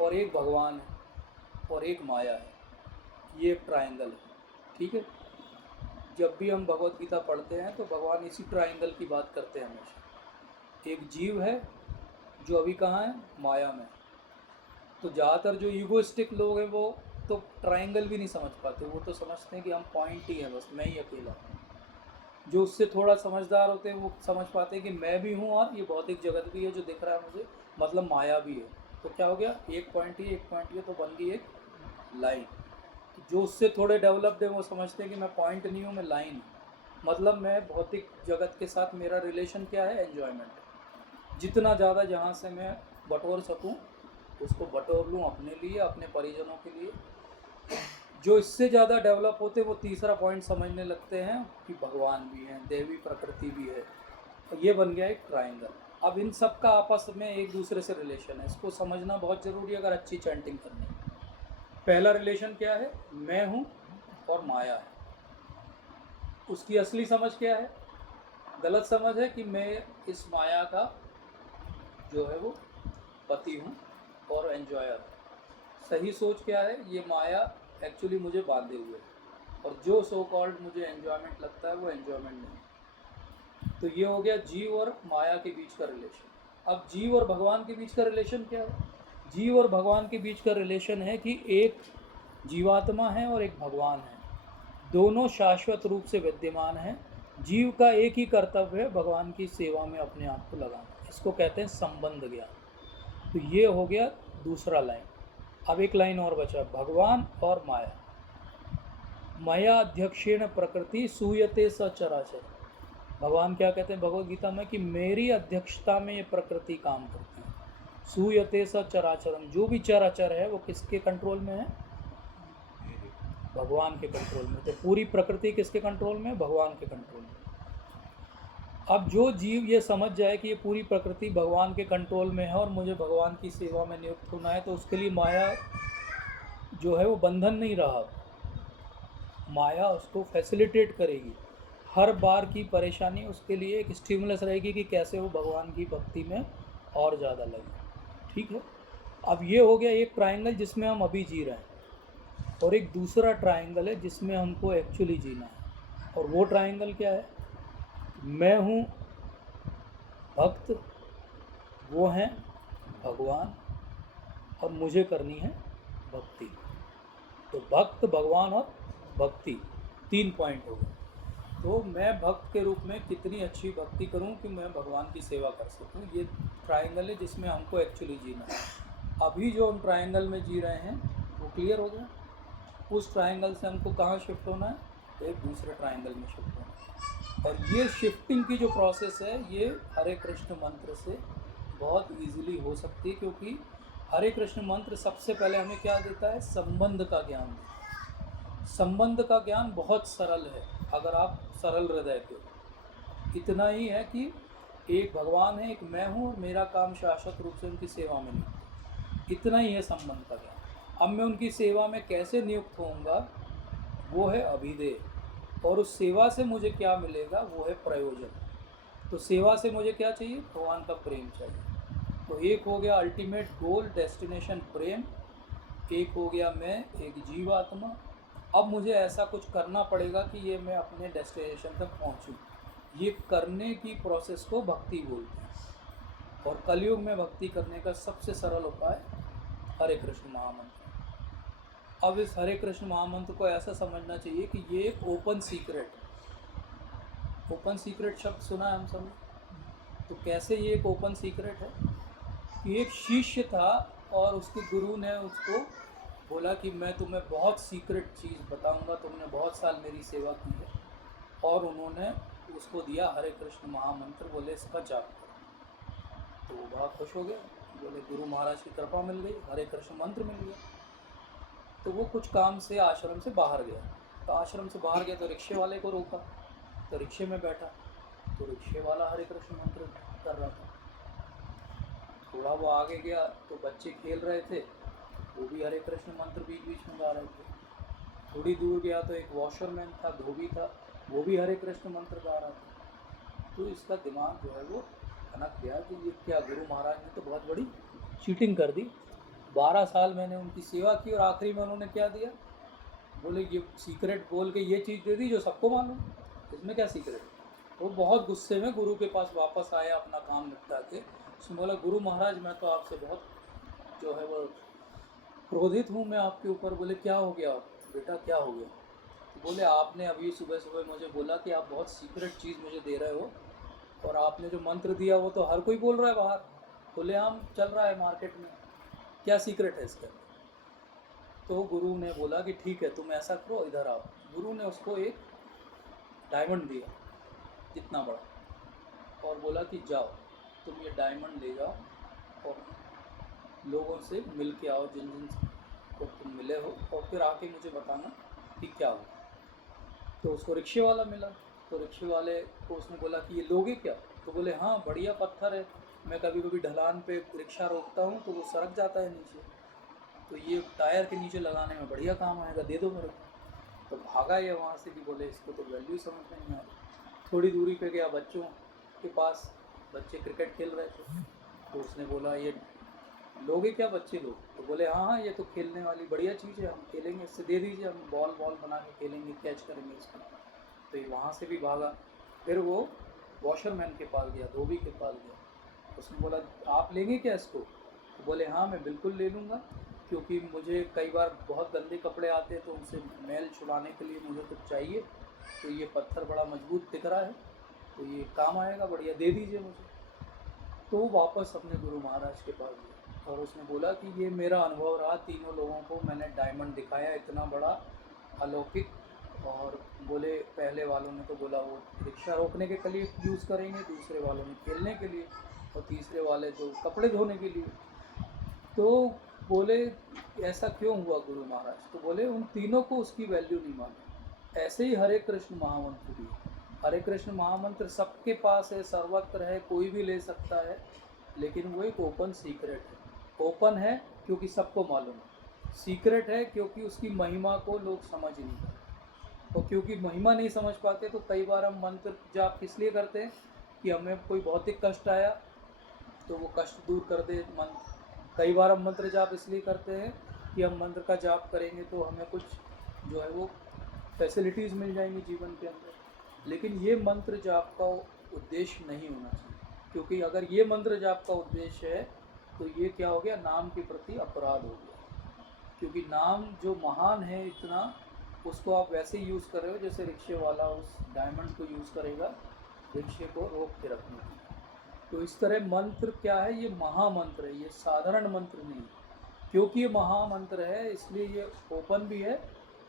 और एक भगवान है और एक माया है। ये एक ट्राइंगल है, ठीक है। जब भी हम भगवत गीता पढ़ते हैं तो भगवान इसी ट्राइंगल की बात करते हैं हमेशा। एक जीव है जो अभी कहाँ है, माया में। तो ज़्यादातर जो ईगोइस्टिक लोग हैं वो तो ट्राइंगल भी नहीं समझ पाते, वो तो समझते हैं कि हम पॉइंट ही हैं, बस मैं ही अकेला हूँ। जो उससे थोड़ा समझदार होते हैं वो समझ पाते हैं कि मैं भी हूँ और ये भौतिक जगत भी है जो दिख रहा है मुझे, मतलब माया भी है। तो क्या हो गया, एक पॉइंट ही है तो बन गई एक लाइन। तो जो उससे थोड़े डेवलप्ड है वो समझते हैं कि मैं पॉइंट नहीं हूँ, मैं लाइन हूँ, मतलब मैं भौतिक जगत के साथ मेरा रिलेशन क्या है, एन्जॉयमेंट। जितना ज़्यादा जहाँ से मैं बटोर सकूँ उसको बटोर लूँ अपने लिए, अपने परिजनों के लिए। जो इससे ज़्यादा डेवलप होते वो तीसरा पॉइंट समझने लगते हैं कि भगवान भी हैं, देवी प्रकृति भी है, और ये बन गया एक ट्राइंगल। अब इन सब का आपस में एक दूसरे से रिलेशन है, इसको समझना बहुत ज़रूरी है अगर अच्छी चैंटिंग करनी है। पहला रिलेशन क्या है, मैं हूँ और माया है। उसकी असली समझ क्या है? गलत समझ है कि मैं इस माया का जो है वो पति हूँ और एन्जॉयर। सही सोच क्या है, ये माया एक्चुअली मुझे बांधे हुए है, और जो सो कॉल्ड मुझे एन्जॉयमेंट लगता है वो एन्जॉयमेंट नहीं। तो ये हो गया जीव और माया के बीच का रिलेशन। अब जीव और भगवान के बीच का रिलेशन क्या है? जीव और भगवान के बीच का रिलेशन है कि एक जीवात्मा है और एक भगवान है, दोनों शाश्वत रूप से विद्यमान हैं। जीव का एक ही कर्तव्य है, भगवान की सेवा में अपने आप को लगाना। इसको कहते हैं संबंध ज्ञान। तो ये हो गया दूसरा लाइन। अब एक लाइन और बचा, भगवान और माया। माया अध्यक्षेण प्रकृति सूयते सचराचर। भगवान क्या कहते हैं भगवद गीता में कि मेरी अध्यक्षता में ये प्रकृति काम करती है। सूयते सचराचरम, जो भी चराचर है वो किसके कंट्रोल में है, भगवान के कंट्रोल में। तो पूरी प्रकृति किसके कंट्रोल में, भगवान के कंट्रोल में। अब जो जीव ये समझ जाए कि ये पूरी प्रकृति भगवान के कंट्रोल में है और मुझे भगवान की सेवा में नियुक्त होना है, तो उसके लिए माया जो है वो बंधन नहीं रहा। माया उसको फैसिलिटेट करेगी, हर बार की परेशानी उसके लिए एक स्टिमुलस रहेगी कि कैसे वो भगवान की भक्ति में और ज़्यादा लगे, ठीक है। अब ये हो गया एक ट्राइंगल जिसमें हम अभी जी रहे हैं, और एक दूसरा ट्राइंगल है जिसमें हमको एक्चुअली जीना है। और वो ट्राइंगल क्या है, मैं हूँ भक्त, वो हैं भगवान, और मुझे करनी है भक्ति। तो भक्त, भगवान और भक्ति, 3 पॉइंट हो गए। तो मैं भक्त के रूप में कितनी अच्छी भक्ति करूं कि मैं भगवान की सेवा कर सकूं, ये ट्रायंगल है जिसमें हमको एक्चुअली जीना है। अभी जो हम ट्रायंगल में जी रहे हैं वो क्लियर हो गया। उस ट्रायंगल से हमको कहाँ शिफ्ट होना है, तो एक दूसरे ट्रायंगल में शिफ्ट होना है। और ये शिफ्टिंग की जो प्रोसेस है ये हरे कृष्ण मंत्र से बहुत इजीली हो सकती है, क्योंकि हरे कृष्ण मंत्र सबसे पहले हमें क्या देता है, संबंध का ज्ञान देता है। संबंध का ज्ञान बहुत सरल है अगर आप सरल हृदय के हो। इतना ही है कि एक भगवान है, एक मैं हूँ, और मेरा काम शाश्वत रूप से उनकी सेवा में नियुक्त, इतना ही है संबंध का ज्ञान। अब मैं उनकी सेवा में कैसे नियुक्त होऊंगा, वो है अभिधेय, और उस सेवा से मुझे क्या मिलेगा, वो है प्रयोजन। तो सेवा से मुझे क्या चाहिए, भगवान का प्रेम चाहिए। तो एक हो गया अल्टीमेट गोल, डेस्टिनेशन प्रेम, एक हो गया मैं एक जीवात्मा। अब मुझे ऐसा कुछ करना पड़ेगा कि ये मैं अपने डेस्टिनेशन तक पहुँचूँ। ये करने की प्रोसेस को भक्ति बोलते हैं। और कलयुग में भक्ति करने का सबसे सरल उपाय हरे कृष्ण महामंत्र। अब इस हरे कृष्ण महामंत्र को ऐसा समझना चाहिए कि ये एक ओपन सीक्रेट, ओपन सीक्रेट शब्द सुना है हम सब। तो कैसे ये एक ओपन सीक्रेट है कि एक शिष्य था और उसके गुरु ने उसको बोला कि मैं तुम्हें बहुत सीक्रेट चीज़ बताऊंगा, तुमने बहुत साल मेरी सेवा की है, और उन्होंने उसको दिया हरे कृष्ण महामंत्र, बोले इसका जाप करो। तो वो बड़ा खुश हो गया, बोले गुरु महाराज की कृपा मिल गई, हरे कृष्ण मंत्र मिल गया। तो वो कुछ काम से आश्रम से बाहर गया। तो आश्रम से बाहर गया तो रिक्शे वाले को रोका, तो रिक्शे में बैठा, तो रिक्शे वाला हरे कृष्ण मंत्र कर रहा था। थोड़ा वो आगे गया तो बच्चे खेल रहे थे, वो भी हरे कृष्ण मंत्र बीच बीच में गा रहे थे। थोड़ी दूर गया तो एक वॉशरमैन था, धोबी था, वो भी हरे कृष्ण मंत्र गा रहा था। तो इसका दिमाग जो है वो भनक गया कि ये क्या, गुरु महाराज ने तो बहुत बड़ी चीटिंग कर दी। 12 साल मैंने उनकी सेवा की और आखिरी में उन्होंने क्या दिया, बोले ये सीक्रेट बोल के ये चीज़ दे दी जो सबको मालूम, इसमें क्या सीक्रेट। वो बहुत गुस्से में गुरु के पास वापस आया अपना काम निपटा के। उसने बोला गुरु महाराज मैं तो आपसे बहुत जो है वो क्रोधित हूँ मैं आपके ऊपर। बोले क्या हो गया बेटा, क्या हो गया। तो बोले आपने अभी सुबह सुबह मुझे बोला कि आप बहुत सीक्रेट चीज़ मुझे दे रहे हो, और आपने जो मंत्र दिया वो तो हर कोई बोल रहा है बाहर, खुलेआम चल रहा है मार्केट में, क्या सीक्रेट है इसका। तो गुरु ने बोला कि ठीक है तुम ऐसा करो, इधर आओ। गुरु ने उसको एक डायमंड दिया इतना बड़ा, और बोला कि जाओ तुम ये डायमंड ले जाओ और लोगों से मिल के आओ, जिन जिन को तुम मिले हो, और फिर आके मुझे बताना कि क्या हुआ। तो उसको रिक्शे वाला मिला, तो रिक्शे वाले को उसने बोला कि ये लोगे क्या। तो बोले हाँ बढ़िया पत्थर है, मैं कभी कभी ढलान पे रिक्शा रोकता हूँ तो वो सरक जाता है नीचे, तो ये टायर के नीचे लगाने में बढ़िया काम आएगा, दे दो मेरे को। तो भागा ये वहाँ से कि बोले इसको तो वैल्यू समझ में नहीं आ रही। थोड़ी दूरी पे गया बच्चों के पास, बच्चे क्रिकेट खेल रहे थे, तो उसने बोला ये लोगे क्या बच्चे लोग। तो बोले हाँ हाँ ये तो खेलने वाली बढ़िया चीज़ है, हम खेलेंगे इससे, दे दीजिए हम बॉल बना के खेलेंगे, कैच करेंगे इसको। तो ये वहाँ से भी भागा, फिर वो वॉशरमैन के पास गया, धोबी के पास गया। उसने बोला आप लेंगे क्या इसको। तो बोले हाँ मैं बिल्कुल ले लूँगा, क्योंकि मुझे कई बार बहुत गंदे कपड़े आते हैं तो उनसे मैल छुड़ाने के लिए मुझे कुछ चाहिए, तो ये पत्थर बड़ा मजबूत दिख रहा है तो ये काम आएगा, बढ़िया दे दीजिए मुझे। तो वो वापस अपने गुरु महाराज के पास गया और उसने बोला कि ये मेरा अनुभव रहा, तीनों लोगों को मैंने डायमंड दिखाया इतना बड़ा अलौकिक, और बोले पहले वालों ने तो बोला वो रिक्शा रोकने के लिए यूज़ करेंगे, दूसरे वालों ने खेलने के लिए, और तीसरे वाले तो कपड़े धोने के लिए। तो बोले ऐसा क्यों हुआ गुरु महाराज। तो बोले उन तीनों को उसकी वैल्यू नहीं मालूम। ऐसे ही हरे कृष्ण महामंत्र भी, हरे कृष्ण महामंत्र सबके पास है, सर्वत्र है, कोई भी ले सकता है, लेकिन वो एक ओपन सीक्रेट है। ओपन है क्योंकि सबको मालूम है, सीक्रेट है क्योंकि उसकी महिमा को लोग समझ नहीं पाते, और क्योंकि महिमा नहीं समझ पाते तो कई बार हम मंत्र जाप किस लिए करते हैं कि हमें कोई भौतिक कष्ट आया तो वो कष्ट दूर कर दे मंत्र। कई बार हम मंत्र जाप इसलिए करते हैं कि हम मंत्र का जाप करेंगे तो हमें कुछ जो है वो फैसिलिटीज़ मिल जाएंगी जीवन के अंदर। लेकिन ये मंत्र जाप का उद्देश्य नहीं होना चाहिए, क्योंकि अगर ये मंत्र जाप का उद्देश्य है तो ये क्या हो गया, नाम के प्रति अपराध हो गया। क्योंकि नाम जो महान है इतना, उसको आप वैसे ही यूज़ कर रहे हो जैसे रिक्शे वाला उस डायमंड को यूज़ करेगा रिक्शे को रोक के रखने के लिए। तो इस तरह मंत्र क्या है, ये महामंत्र है, ये साधारण मंत्र नहीं है। क्योंकि ये महामंत्र है इसलिए ये ओपन भी है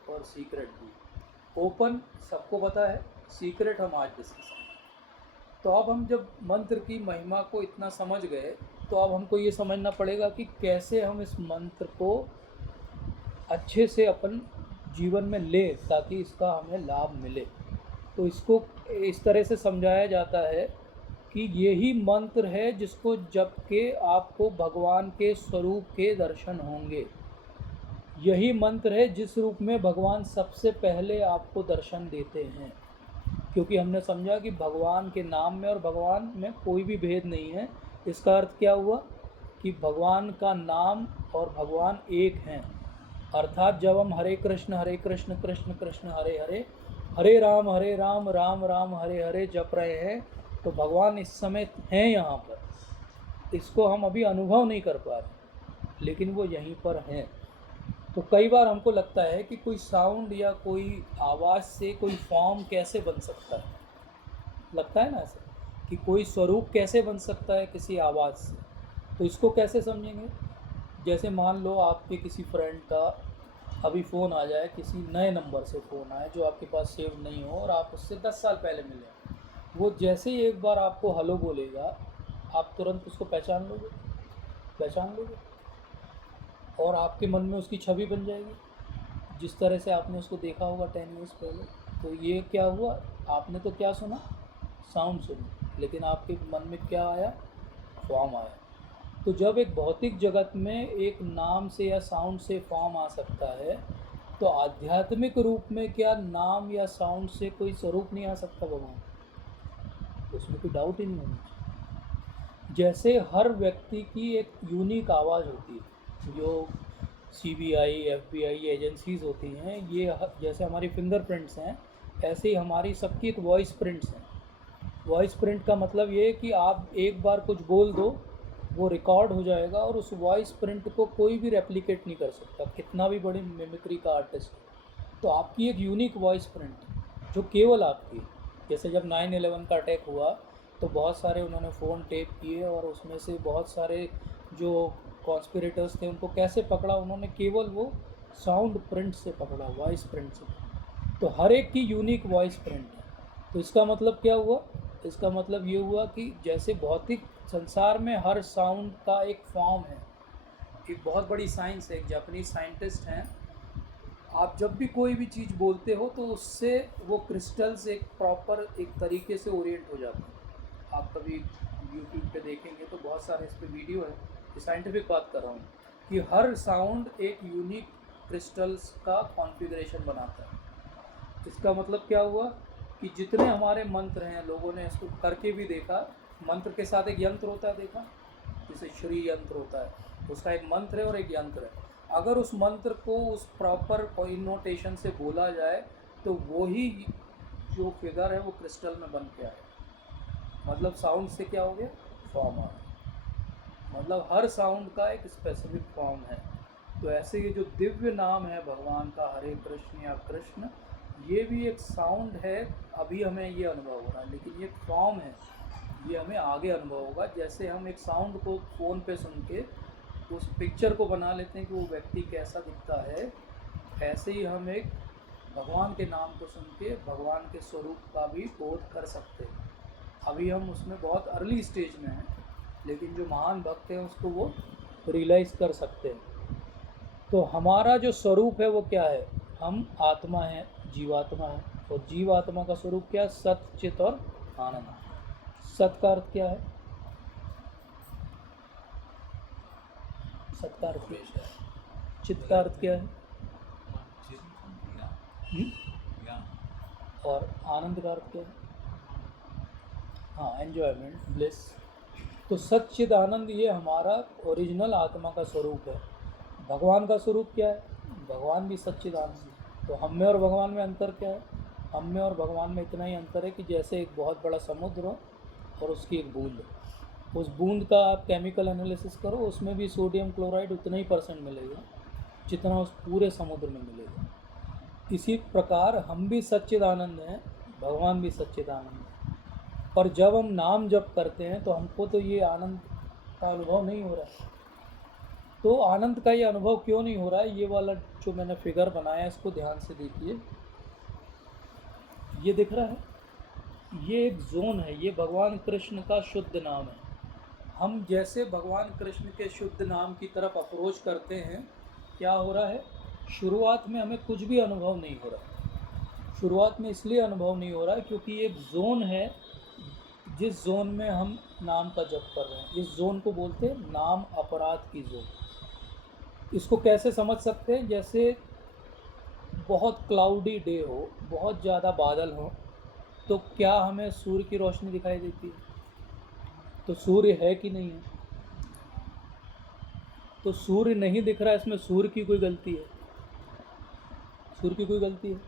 और सीक्रेट भी है। ओपन सबको पता है, सीक्रेट हम आज डिस्कस करेंगे। तो अब हम जब मंत्र की महिमा को इतना समझ गए तो अब हमको ये समझना पड़ेगा कि कैसे हम इस मंत्र को अच्छे से अपन जीवन में ले ताकि इसका हमें लाभ मिले। तो इसको इस तरह से समझाया जाता है कि यही मंत्र है जिसको जप के आपको भगवान के स्वरूप के दर्शन होंगे। यही मंत्र है जिस रूप में भगवान सबसे पहले आपको दर्शन देते हैं। क्योंकि हमने समझा कि भगवान के नाम में और भगवान में कोई भी भेद नहीं है। इसका अर्थ क्या हुआ कि भगवान का नाम और भगवान एक हैं। अर्थात जब हम हरे कृष्ण कृष्ण कृष्ण हरे हरे, हरे राम राम राम हरे हरे जप रहे हैं तो भगवान इस समय हैं यहाँ पर। इसको हम अभी अनुभव नहीं कर पा रहे लेकिन वो यहीं पर हैं। तो कई बार हमको लगता है कि कोई साउंड या कोई आवाज़ से कोई फॉर्म कैसे बन सकता है, लगता है ना ऐसा कि कोई स्वरूप कैसे बन सकता है किसी आवाज़ से। तो इसको कैसे समझेंगे, जैसे मान लो आपके किसी फ्रेंड का अभी फ़ोन आ जाए, किसी नए नंबर से फ़ोन आए जो आपके पास सेव नहीं हो और आप उससे 10 साल पहले मिले। वो जैसे ही एक बार आपको हेलो बोलेगा आप तुरंत उसको पहचान लोगे और आपके मन में उसकी छवि बन जाएगी जिस तरह से आपने उसको देखा होगा 10 ईयर्स पहले। तो ये क्या हुआ, आपने तो क्या सुना, साउंड सुनी, लेकिन आपके मन में क्या आया, फॉर्म आया। तो जब एक भौतिक जगत में एक नाम से या साउंड से फॉर्म आ सकता है तो आध्यात्मिक रूप में क्या नाम या साउंड से कोई स्वरूप नहीं आ सकता भगवान, तो उसमें कोई डाउट ही नहीं होना चाहिए। जैसे हर व्यक्ति की एक यूनिक आवाज़ होती है, जो CBI FBI एजेंसीज़ होती हैं, ये जैसे हमारी फिंगरप्रिंट्स हैं ऐसे ही हमारी सबकी एक वॉइस प्रिंट्स हैं। वॉइस प्रिंट का मतलब ये है कि आप एक बार कुछ बोल दो वो रिकॉर्ड हो जाएगा और उस वॉइस प्रिंट को कोई भी रेप्लिकेट नहीं कर सकता, कितना भी बड़ी मिमिक्री का आर्टिस्ट। तो आपकी एक यूनिक वॉइस प्रिंट जो केवल आपकी, जैसे जब 9/11 का अटैक हुआ तो बहुत सारे उन्होंने फ़ोन टेप किए और उसमें से बहुत सारे जो कॉन्स्पिरेटर्स थे उनको कैसे पकड़ा, उन्होंने केवल वो साउंड प्रिंट से पकड़ा, वॉइस प्रिंट से। तो हर एक की यूनिक वॉइस प्रिंट है। तो इसका मतलब क्या हुआ, इसका मतलब ये हुआ कि जैसे भौतिक संसार में हर साउंड का एक फॉर्म है। एक बहुत बड़ी साइंस है, एक जापानीज साइंटिस्ट हैं, आप जब भी कोई भी चीज़ बोलते हो तो उससे वो क्रिस्टल्स एक प्रॉपर एक तरीके से ओरिएंट हो जाते हैं। आप कभी यूट्यूब पे देखेंगे तो बहुत सारे इस पर वीडियो है, ये साइंटिफिक बात कर रहा हूँ कि हर साउंड एक यूनिक क्रिस्टल्स का कॉन्फ़िगरेशन बनाता है। इसका मतलब क्या हुआ कि जितने हमारे मंत्र हैं, लोगों ने इसको करके भी देखा, मंत्र के साथ एक यंत्र होता है, देखा जैसे श्री यंत्र होता है, उसका एक मंत्र है और एक यंत्र है। अगर उस मंत्र को उस प्रॉपर कोइनोटेशन से बोला जाए तो वही जो फिगर है वो क्रिस्टल में बन के आए। मतलब साउंड से क्या हो गया, फॉर्म आ गया। मतलब हर साउंड का एक स्पेसिफिक फॉर्म है। तो ऐसे ये जो दिव्य नाम है भगवान का, हरे कृष्ण या कृष्ण, ये भी एक साउंड है। अभी हमें ये अनुभव हो रहा है लेकिन ये फॉर्म है, ये हमें आगे अनुभव होगा। जैसे हम एक साउंड को फ़ोन पे सुन के उस पिक्चर को बना लेते हैं कि वो व्यक्ति कैसा दिखता है, ऐसे ही हम एक भगवान के नाम को सुन के भगवान के स्वरूप का भी बोध कर सकते हैं। अभी हम उसमें बहुत अर्ली स्टेज में हैं लेकिन जो महान भक्त हैं उसको वो रियलाइज़ कर सकते हैं। तो हमारा जो स्वरूप है वो क्या है, हम आत्मा हैं, जीवात्मा है। और जीवात्मा का स्वरूप क्या है, सत्य, चित और आनंद। सत का अर्थ क्या है, सत का अर्थ क्या है, चित का अर्थ क्या है, और आनंद का अर्थ क्या है, हाँ, एन्जॉयमेंट, ब्लिस। तो सच्चिद आनंद ये हमारा ओरिजिनल आत्मा का स्वरूप है। भगवान का स्वरूप क्या है, भगवान भी सच्चिद आनंद है। तो हम में और भगवान में अंतर क्या है, हम में और भगवान में इतना ही अंतर है कि जैसे एक बहुत बड़ा समुद्र हो और उसकी एक बूंद हो, उस बूंद का आप केमिकल एनालिसिस करो, उसमें भी सोडियम क्लोराइड उतना ही परसेंट मिलेगा जितना उस पूरे समुद्र में मिलेगा। इसी प्रकार हम भी सच्चिदानंद हैं, भगवान भी सच्चिदानंद है। और जब हम नाम जप करते हैं तो हमको तो ये आनंद का अनुभव नहीं हो रहा है। तो आनंद का ये अनुभव क्यों नहीं हो रहा है, ये वाला जो मैंने फिगर बनाया है इसको ध्यान से देखिए। ये दिख रहा है, ये एक जोन है, ये भगवान कृष्ण का शुद्ध नाम है। हम जैसे भगवान कृष्ण के शुद्ध नाम की तरफ अप्रोच करते हैं, क्या हो रहा है, शुरुआत में हमें कुछ भी अनुभव नहीं हो रहा। शुरुआत में इसलिए अनुभव नहीं हो रहा है क्योंकि ये एक जोन है जिस जोन में हम नाम का जप कर रहे हैं। इस जोन को बोलते हैं नाम अपराध की जोन। इसको कैसे समझ सकते हैं, जैसे बहुत क्लाउडी डे हो, बहुत ज़्यादा बादल हो, तो क्या हमें सूर्य की रोशनी दिखाई देती है? तो सूर्य है कि नहीं है? तो सूर्य नहीं दिख रहा है, इसमें सूर्य की कोई गलती है? सूर्य की कोई गलती है?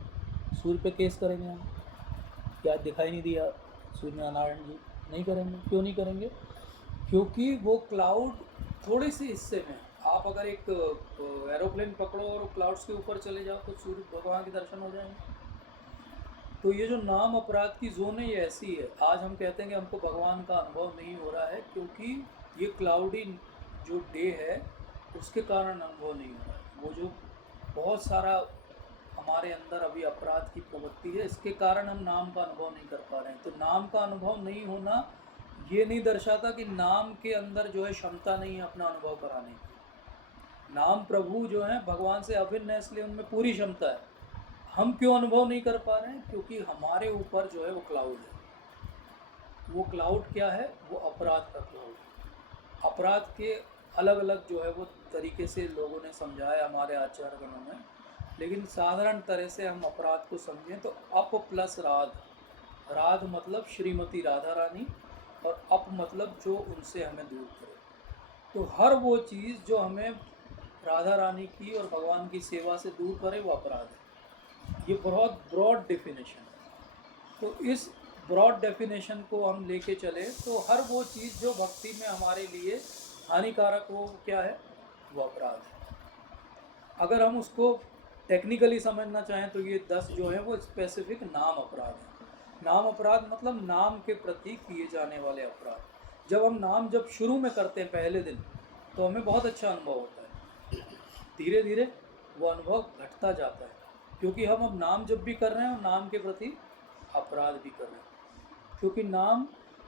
सूर्य पे केस करेंगे हम, क्या दिखाई नहीं दिया सूर्य नारायण जी? नहीं करेंगे। क्यों नहीं करेंगे? क्योंकि वो क्लाउड थोड़े से हिस्से में, आप अगर एक एरोप्लेन पकड़ो और क्लाउड्स के ऊपर चले जाओ तो सूर्य भगवान के दर्शन हो जाएंगे। तो ये जो नाम अपराध की जोन है ये ऐसी है। आज हम कहते हैं कि हमको भगवान का अनुभव नहीं हो रहा है क्योंकि ये क्लाउडी जो डे है उसके कारण अनुभव नहीं हो रहा है। वो जो बहुत सारा हमारे अंदर अभी अपराध की प्रवृत्ति है, इसके कारण हम नाम का अनुभव नहीं कर पा रहे हैं। तो नाम का अनुभव नहीं होना ये नहीं दर्शाता कि नाम के अंदर जो है क्षमता नहीं है अपना अनुभव कराने की। नाम प्रभु जो है भगवान से अभिन्न है, इसलिए उनमें पूरी क्षमता है। हम क्यों अनुभव नहीं कर पा रहे हैं? क्योंकि हमारे ऊपर जो है वो क्लाउड है। वो क्लाउड क्या है? वो अपराध का क्लाउड। अपराध के अलग अलग जो है वो तरीके से लोगों ने समझाया हमारे आचार्यगणों ने, लेकिन साधारण तरह से हम अपराध को समझें तो अप प्लस राध। राध मतलब श्रीमती राधा रानी, और अप मतलब जो उनसे हमें दूर करे। तो हर वो चीज़ जो हमें राधा रानी की और भगवान की सेवा से दूर करे वो अपराध है। ये बहुत ब्रॉड डेफिनेशन है। तो इस ब्रॉड डेफिनेशन को हम लेके चले तो हर वो चीज़ जो भक्ति में हमारे लिए हानिकारक हो क्या है? वो अपराध है। अगर हम उसको टेक्निकली समझना चाहें तो ये 10 जो है वो स्पेसिफिक नाम अपराध है। नाम अपराध मतलब नाम के प्रति किए जाने वाले अपराध। जब हम नाम जब शुरू में करते हैं पहले दिन तो हमें बहुत अच्छा अनुभव होता है, धीरे धीरे वो अनुभव घटता जाता है क्योंकि हम अब नाम जब भी कर रहे हैं और नाम के प्रति अपराध भी कर रहे हैं। क्योंकि नाम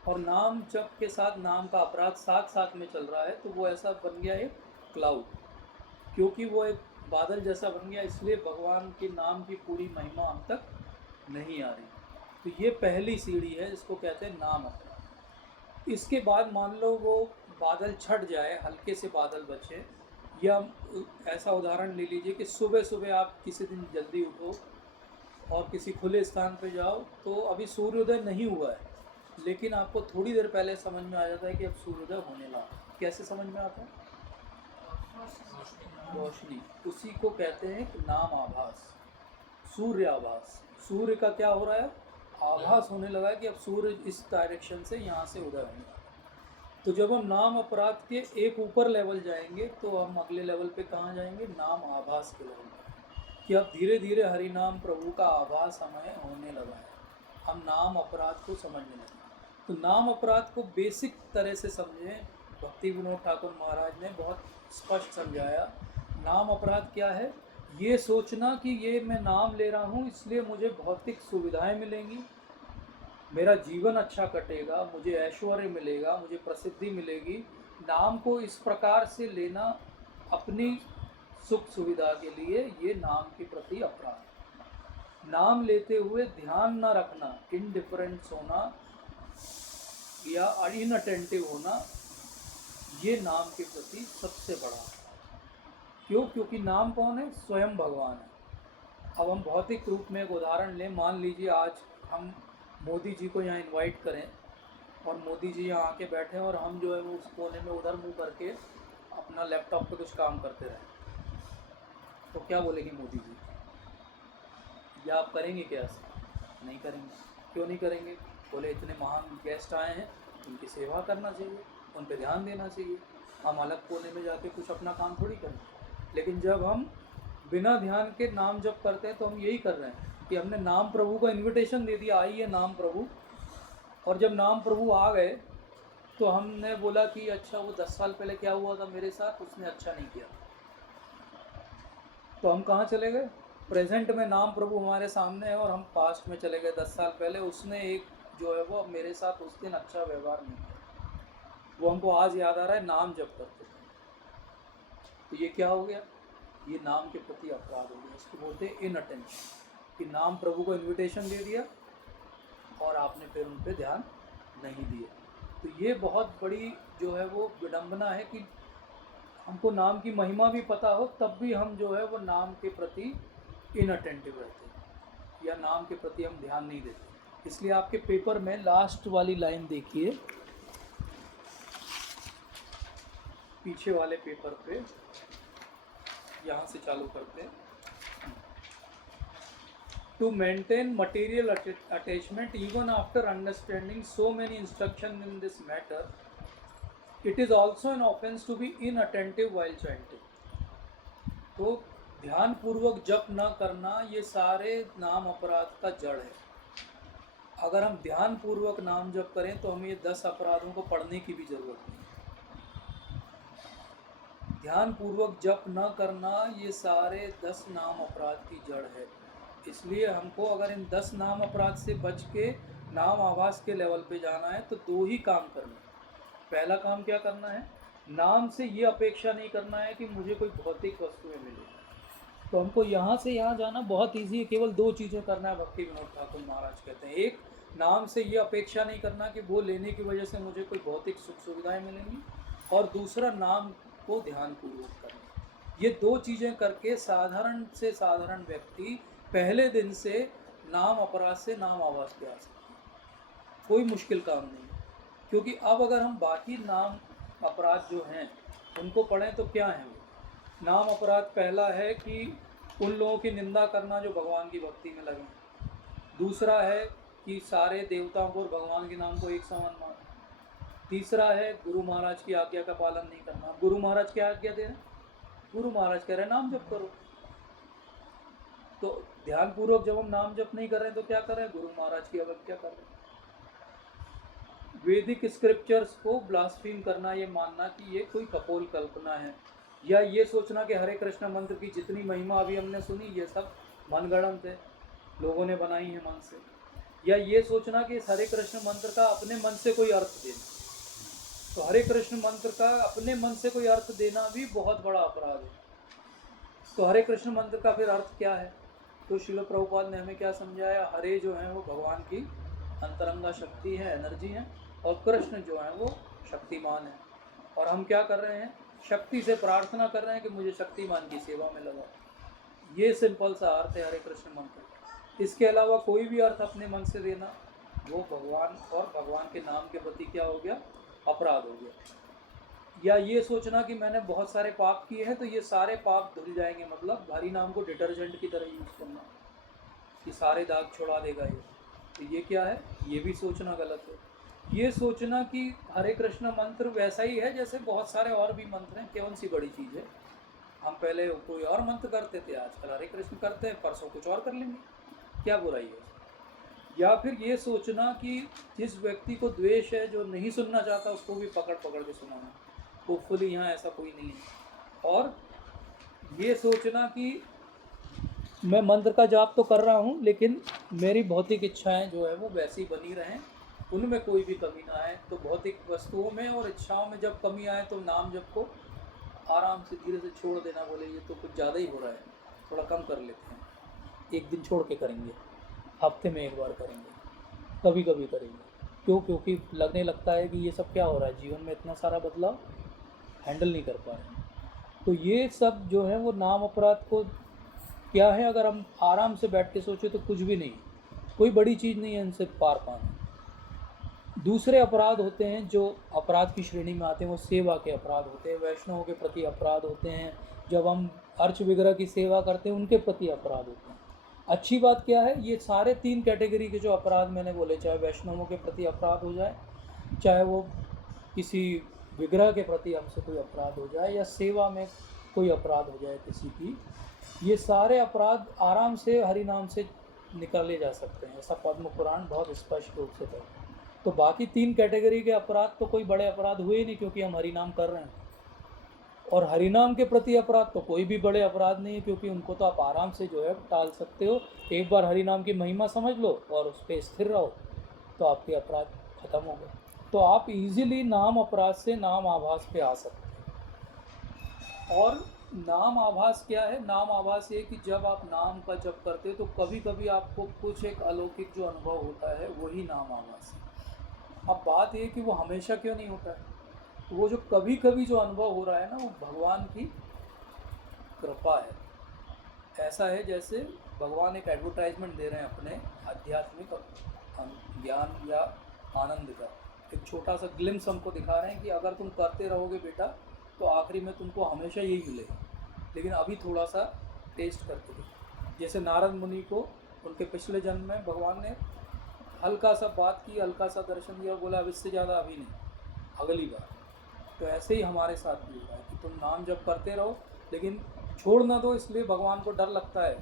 और नाम जप के साथ नाम का अपराध साथ साथ में चल रहा है, तो वो ऐसा बन गया एक क्लाउड। क्योंकि वो एक बादल जैसा बन गया, इसलिए भगवान के नाम की पूरी महिमा हम तक नहीं आ रही। तो ये पहली सीढ़ी है जिसको कहते हैं नाम अपराध। इसके बाद मान लो वो बादल छट जाए, हल्के से बादल बचे, या ऐसा उदाहरण ले लीजिए कि सुबह सुबह आप किसी दिन जल्दी उठो और किसी खुले स्थान पे जाओ, तो अभी सूर्योदय नहीं हुआ है, लेकिन आपको थोड़ी देर पहले समझ में आ जाता है कि अब सूर्योदय होने लगा। कैसे समझ में आता है? रोशनी। उसी को कहते हैं कि नाम आभास, सूर्य आभास। सूर्य का क्या हो रहा है? आभास होने लगा कि अब सूर्य इस डायरेक्शन से यहाँ से उदय होने लगा। तो जब हम नाम अपराध के एक ऊपर लेवल जाएंगे तो हम अगले लेवल पे कहाँ जाएंगे? नाम आभास के लेवल पे, कि अब धीरे धीरे हरि नाम प्रभु का आभास हमें होने लगा है, हम नाम अपराध को समझने लगे। तो नाम अपराध को बेसिक तरह से समझें। भक्ति विनोद ठाकुर महाराज ने बहुत स्पष्ट समझाया। नाम अपराध क्या है? ये सोचना कि ये मैं नाम ले रहा हूँ इसलिए मुझे भौतिक सुविधाएं मिलेंगी, मेरा जीवन अच्छा कटेगा, मुझे ऐश्वर्य मिलेगा, मुझे प्रसिद्धि मिलेगी। नाम को इस प्रकार से लेना अपनी सुख सुविधा के लिए, ये नाम के प्रति अपराध। नाम लेते हुए ध्यान न रखना, इनडिफरेंस होना या इनअटेंटिव होना, ये नाम के प्रति सबसे बड़ा अपराध। क्यों? क्योंकि नाम कौन है? स्वयं भगवान है। अब हम भौतिक रूप में एक उदाहरण लें। मान लीजिए आज हम मोदी जी को यहाँ इनवाइट करें और मोदी जी यहाँ आके बैठे और हम जो है वो उस कोने में उधर मुंह करके अपना लैपटॉप पे कुछ काम करते रहें, तो क्या बोलेंगे मोदी जी? या आप करेंगे क्या ऐसा? नहीं करेंगे। क्यों नहीं करेंगे? बोले इतने महान गेस्ट आए हैं, उनकी सेवा करना चाहिए, उन पर ध्यान देना चाहिए। हम अलग कोने में जाके कुछ अपना काम थोड़ी करेंगे। लेकिन जब हम बिना ध्यान के नाम जप करते हैं तो हम यही कर रहे हैं कि हमने नाम प्रभु को इन्विटेशन दे दिया, आइए नाम प्रभु। और जब नाम प्रभु आ गए तो हमने बोला कि अच्छा वो 10 साल पहले क्या हुआ था मेरे साथ, उसने अच्छा नहीं किया। तो हम कहाँ चले गए? प्रेजेंट में नाम प्रभु हमारे सामने है और हम पास्ट में चले गए 10 साल पहले, उसने एक जो है वो मेरे साथ उस दिन अच्छा व्यवहार नहीं किया, वो हमको आज याद आ रहा है नाम जप करते थे। तो ये क्या हो गया? ये नाम के प्रति अपराध हो गया। इसको बोलते हैं इनअटेंशन, कि नाम प्रभु को इन्विटेशन दे दिया और आपने फिर उन पर ध्यान नहीं दिया। तो ये बहुत बड़ी जो है वो विडंबना है कि हमको नाम की महिमा भी पता हो तब भी हम जो है वो नाम के प्रति इनअटेंटिव रहते हैं या नाम के प्रति हम ध्यान नहीं देते। इसलिए आपके पेपर में लास्ट वाली लाइन देखिए, पीछे वाले पेपर पे, यहाँ से चालू करते हैं। To maintain material attachment even after understanding so many instructions in this matter, it is also an offense to be inattentive while chanting. तो ध्यान पूर्वक जप न करना ये सारे नाम अपराध का जड़ है। अगर हम ध्यान पूर्वक नाम जप करें तो हमें ये 10 अपराधों को पढ़ने की भी जरूरत नहीं। ध्यान पूर्वक जप न करना ये सारे 10 नाम अपराध की जड़ है। इसलिए हमको अगर इन 10 नाम अपराध से बच के नाम आभास के लेवल पे जाना है तो 2 ही काम करना है। पहला काम क्या करना है? नाम से ये अपेक्षा नहीं करना है कि मुझे कोई भौतिक वस्तुएं मिले। तो हमको यहाँ से यहाँ जाना बहुत ईजी है, केवल 2 चीज़ें करना है। भक्ति विनोद ठाकुर महाराज कहते हैं, एक, नाम से ये अपेक्षा नहीं करना कि वो लेने की वजह से मुझे कोई भौतिक सुख सुविधाएँ मिलेंगी, और दूसरा नाम को ध्यानपूर्वक करना। ये 2 चीज़ें करके साधारण से साधारण व्यक्ति पहले दिन से नाम अपराध से नाम आभास पे आ सकते हैं। कोई मुश्किल काम नहीं है, क्योंकि अब अगर हम बाकी नाम अपराध जो हैं उनको पढ़ें तो क्या है वो? नाम अपराध पहला है कि उन लोगों की निंदा करना जो भगवान की भक्ति में लगे। दूसरा है कि सारे देवताओं को और भगवान के नाम को एक समान मानना। तीसरा है गुरु महाराज की आज्ञा का पालन नहीं करना। गुरु महाराज क्या आज्ञा दे रहे हैं? गुरु महाराज कह रहे हैं नाम जप करो। तो ध्यानपूर्वक जब हम नाम जप नहीं कर रहे हैं तो क्या कर रहे हैं? गुरु महाराज की अवज्ञा कर रहे हैं। वैदिक स्क्रिप्चर्स को ब्लास्फीम करना, ये मानना कि ये कोई कपोल कल्पना है, या ये सोचना कि हरे कृष्ण मंत्र की जितनी महिमा अभी हमने सुनी ये सब मनगढ़ंत है, लोगों ने बनाई है मन से, या ये सोचना कि इस हरे कृष्ण मंत्र का अपने मन से कोई अर्थ देना। तो हरे कृष्ण मंत्र का अपने मन से कोई अर्थ देना भी बहुत बड़ा अपराध है। तो हरे कृष्ण मंत्र का फिर अर्थ क्या है? तो श्रील प्रभुपाद ने हमें क्या समझाया? हरे जो है वो भगवान की अंतरंगा शक्ति है, एनर्जी है, और कृष्ण जो है वो शक्तिमान है। और हम क्या कर रहे हैं? शक्ति से प्रार्थना कर रहे हैं कि मुझे शक्तिमान की सेवा में लगाओ। ये सिंपल सा अर्थ है हरे कृष्ण मंत्र। इसके अलावा कोई भी अर्थ अपने मन से देना वो भगवान और भगवान के नाम के प्रति क्या हो गया? अपराध हो गया। या ये सोचना कि मैंने बहुत सारे पाप किए हैं तो ये सारे पाप धुल जाएंगे, मतलब हरि नाम को डिटर्जेंट की तरह यूज़ करना कि सारे दाग छुड़ा देगा ये। तो ये क्या है? ये भी सोचना गलत है। ये सोचना कि हरे कृष्ण मंत्र वैसा ही है जैसे बहुत सारे और भी मंत्र हैं, कौन सी बड़ी चीज़ है? हम पहले कोई और मंत्र करते थे, आजकल हरे कृष्ण करते हैं, परसों कुछ और कर लेंगे, क्या बुराई है? या फिर ये सोचना कि जिस व्यक्ति को द्वेष है, जो नहीं सुनना चाहता, उसको भी पकड़ पकड़ के सुनाना। होपफुली यहाँ ऐसा कोई नहीं है। और ये सोचना कि मैं मंत्र का जाप तो कर रहा हूँ लेकिन मेरी भौतिक इच्छाएं जो है वो वैसी बनी रहें, उनमें कोई भी कमी ना आए। तो भौतिक वस्तुओं में और इच्छाओं में जब कमी आए तो नाम जप को आराम से धीरे से छोड़ देना। बोले ये तो कुछ ज़्यादा ही हो रहा है, थोड़ा कम कर लेते हैं, एक दिन छोड़ के करेंगे, हफ्ते में एक बार करेंगे, कभी कभी करेंगे। क्यों? क्योंकि लगने लगता है कि ये सब क्या हो रहा है, जीवन में इतना सारा बदलाव हैंडल नहीं कर पा रहे। तो ये सब जो है वो नाम अपराध को क्या है, अगर हम आराम से बैठ के सोचें तो कुछ भी नहीं, कोई बड़ी चीज़ नहीं है इनसे पार पाना। दूसरे अपराध होते हैं जो अपराध की श्रेणी में आते हैं, वो सेवा के अपराध होते हैं, वैष्णवों के प्रति अपराध होते हैं, जब हम अर्च विग्रह की सेवा करते हैं उनके प्रति अपराध होते हैं। अच्छी बात क्या है, ये सारे 3 कैटेगरी के जो अपराध मैंने बोले, चाहे वैष्णवों के प्रति अपराध हो जाए, चाहे वो किसी विग्रह के प्रति हमसे कोई अपराध हो जाए, या सेवा में कोई अपराध हो जाए किसी की, ये सारे अपराध आराम से हरि नाम से निकाले जा सकते हैं, ऐसा पद्म पुराण बहुत स्पष्ट रूप से कहता है। तो बाकी 3 कैटेगरी के अपराध तो कोई बड़े अपराध हुए ही नहीं, क्योंकि हम हरि नाम कर रहे हैं। और हरिनाम के प्रति अपराध तो कोई भी बड़े अपराध नहीं है, क्योंकि उनको तो आप आराम से जो है टाल सकते हो। एक बार हरिनाम की महिमा समझ लो और उस पर स्थिर रहो, तो आपके अपराध खत्म हो गए। तो आप इजीली नाम अपराध से नाम आभास पे आ सकते हैं। और नाम आभास क्या है? नाम आभास ये कि जब आप नाम का जप करते हो तो कभी कभी आपको कुछ एक अलौकिक जो अनुभव होता है, वही नाम आभास है। अब बात ये कि वो हमेशा क्यों नहीं होता है, तो वो जो कभी कभी जो अनुभव हो रहा है ना, वो भगवान की कृपा है। ऐसा है जैसे भगवान एक एडवर्टाइजमेंट दे रहे हैं अपने आध्यात्मिक ज्ञान या आनंद का, एक छोटा सा ग्लिम्स हमको दिखा रहे हैं कि अगर तुम करते रहोगे बेटा, तो आखिरी में तुमको हमेशा यही मिलेगा, लेकिन अभी थोड़ा सा टेस्ट करके देखो। जैसे नारद मुनि को उनके पिछले जन्म में भगवान ने हल्का सा बात की, हल्का सा दर्शन दिया और बोला अब इससे ज़्यादा अभी नहीं, अगली बार। तो ऐसे ही हमारे साथ भी हुआ है कि तुम नाम जप करते रहो, लेकिन छोड़ ना दो, इसलिए भगवान को डर लगता है,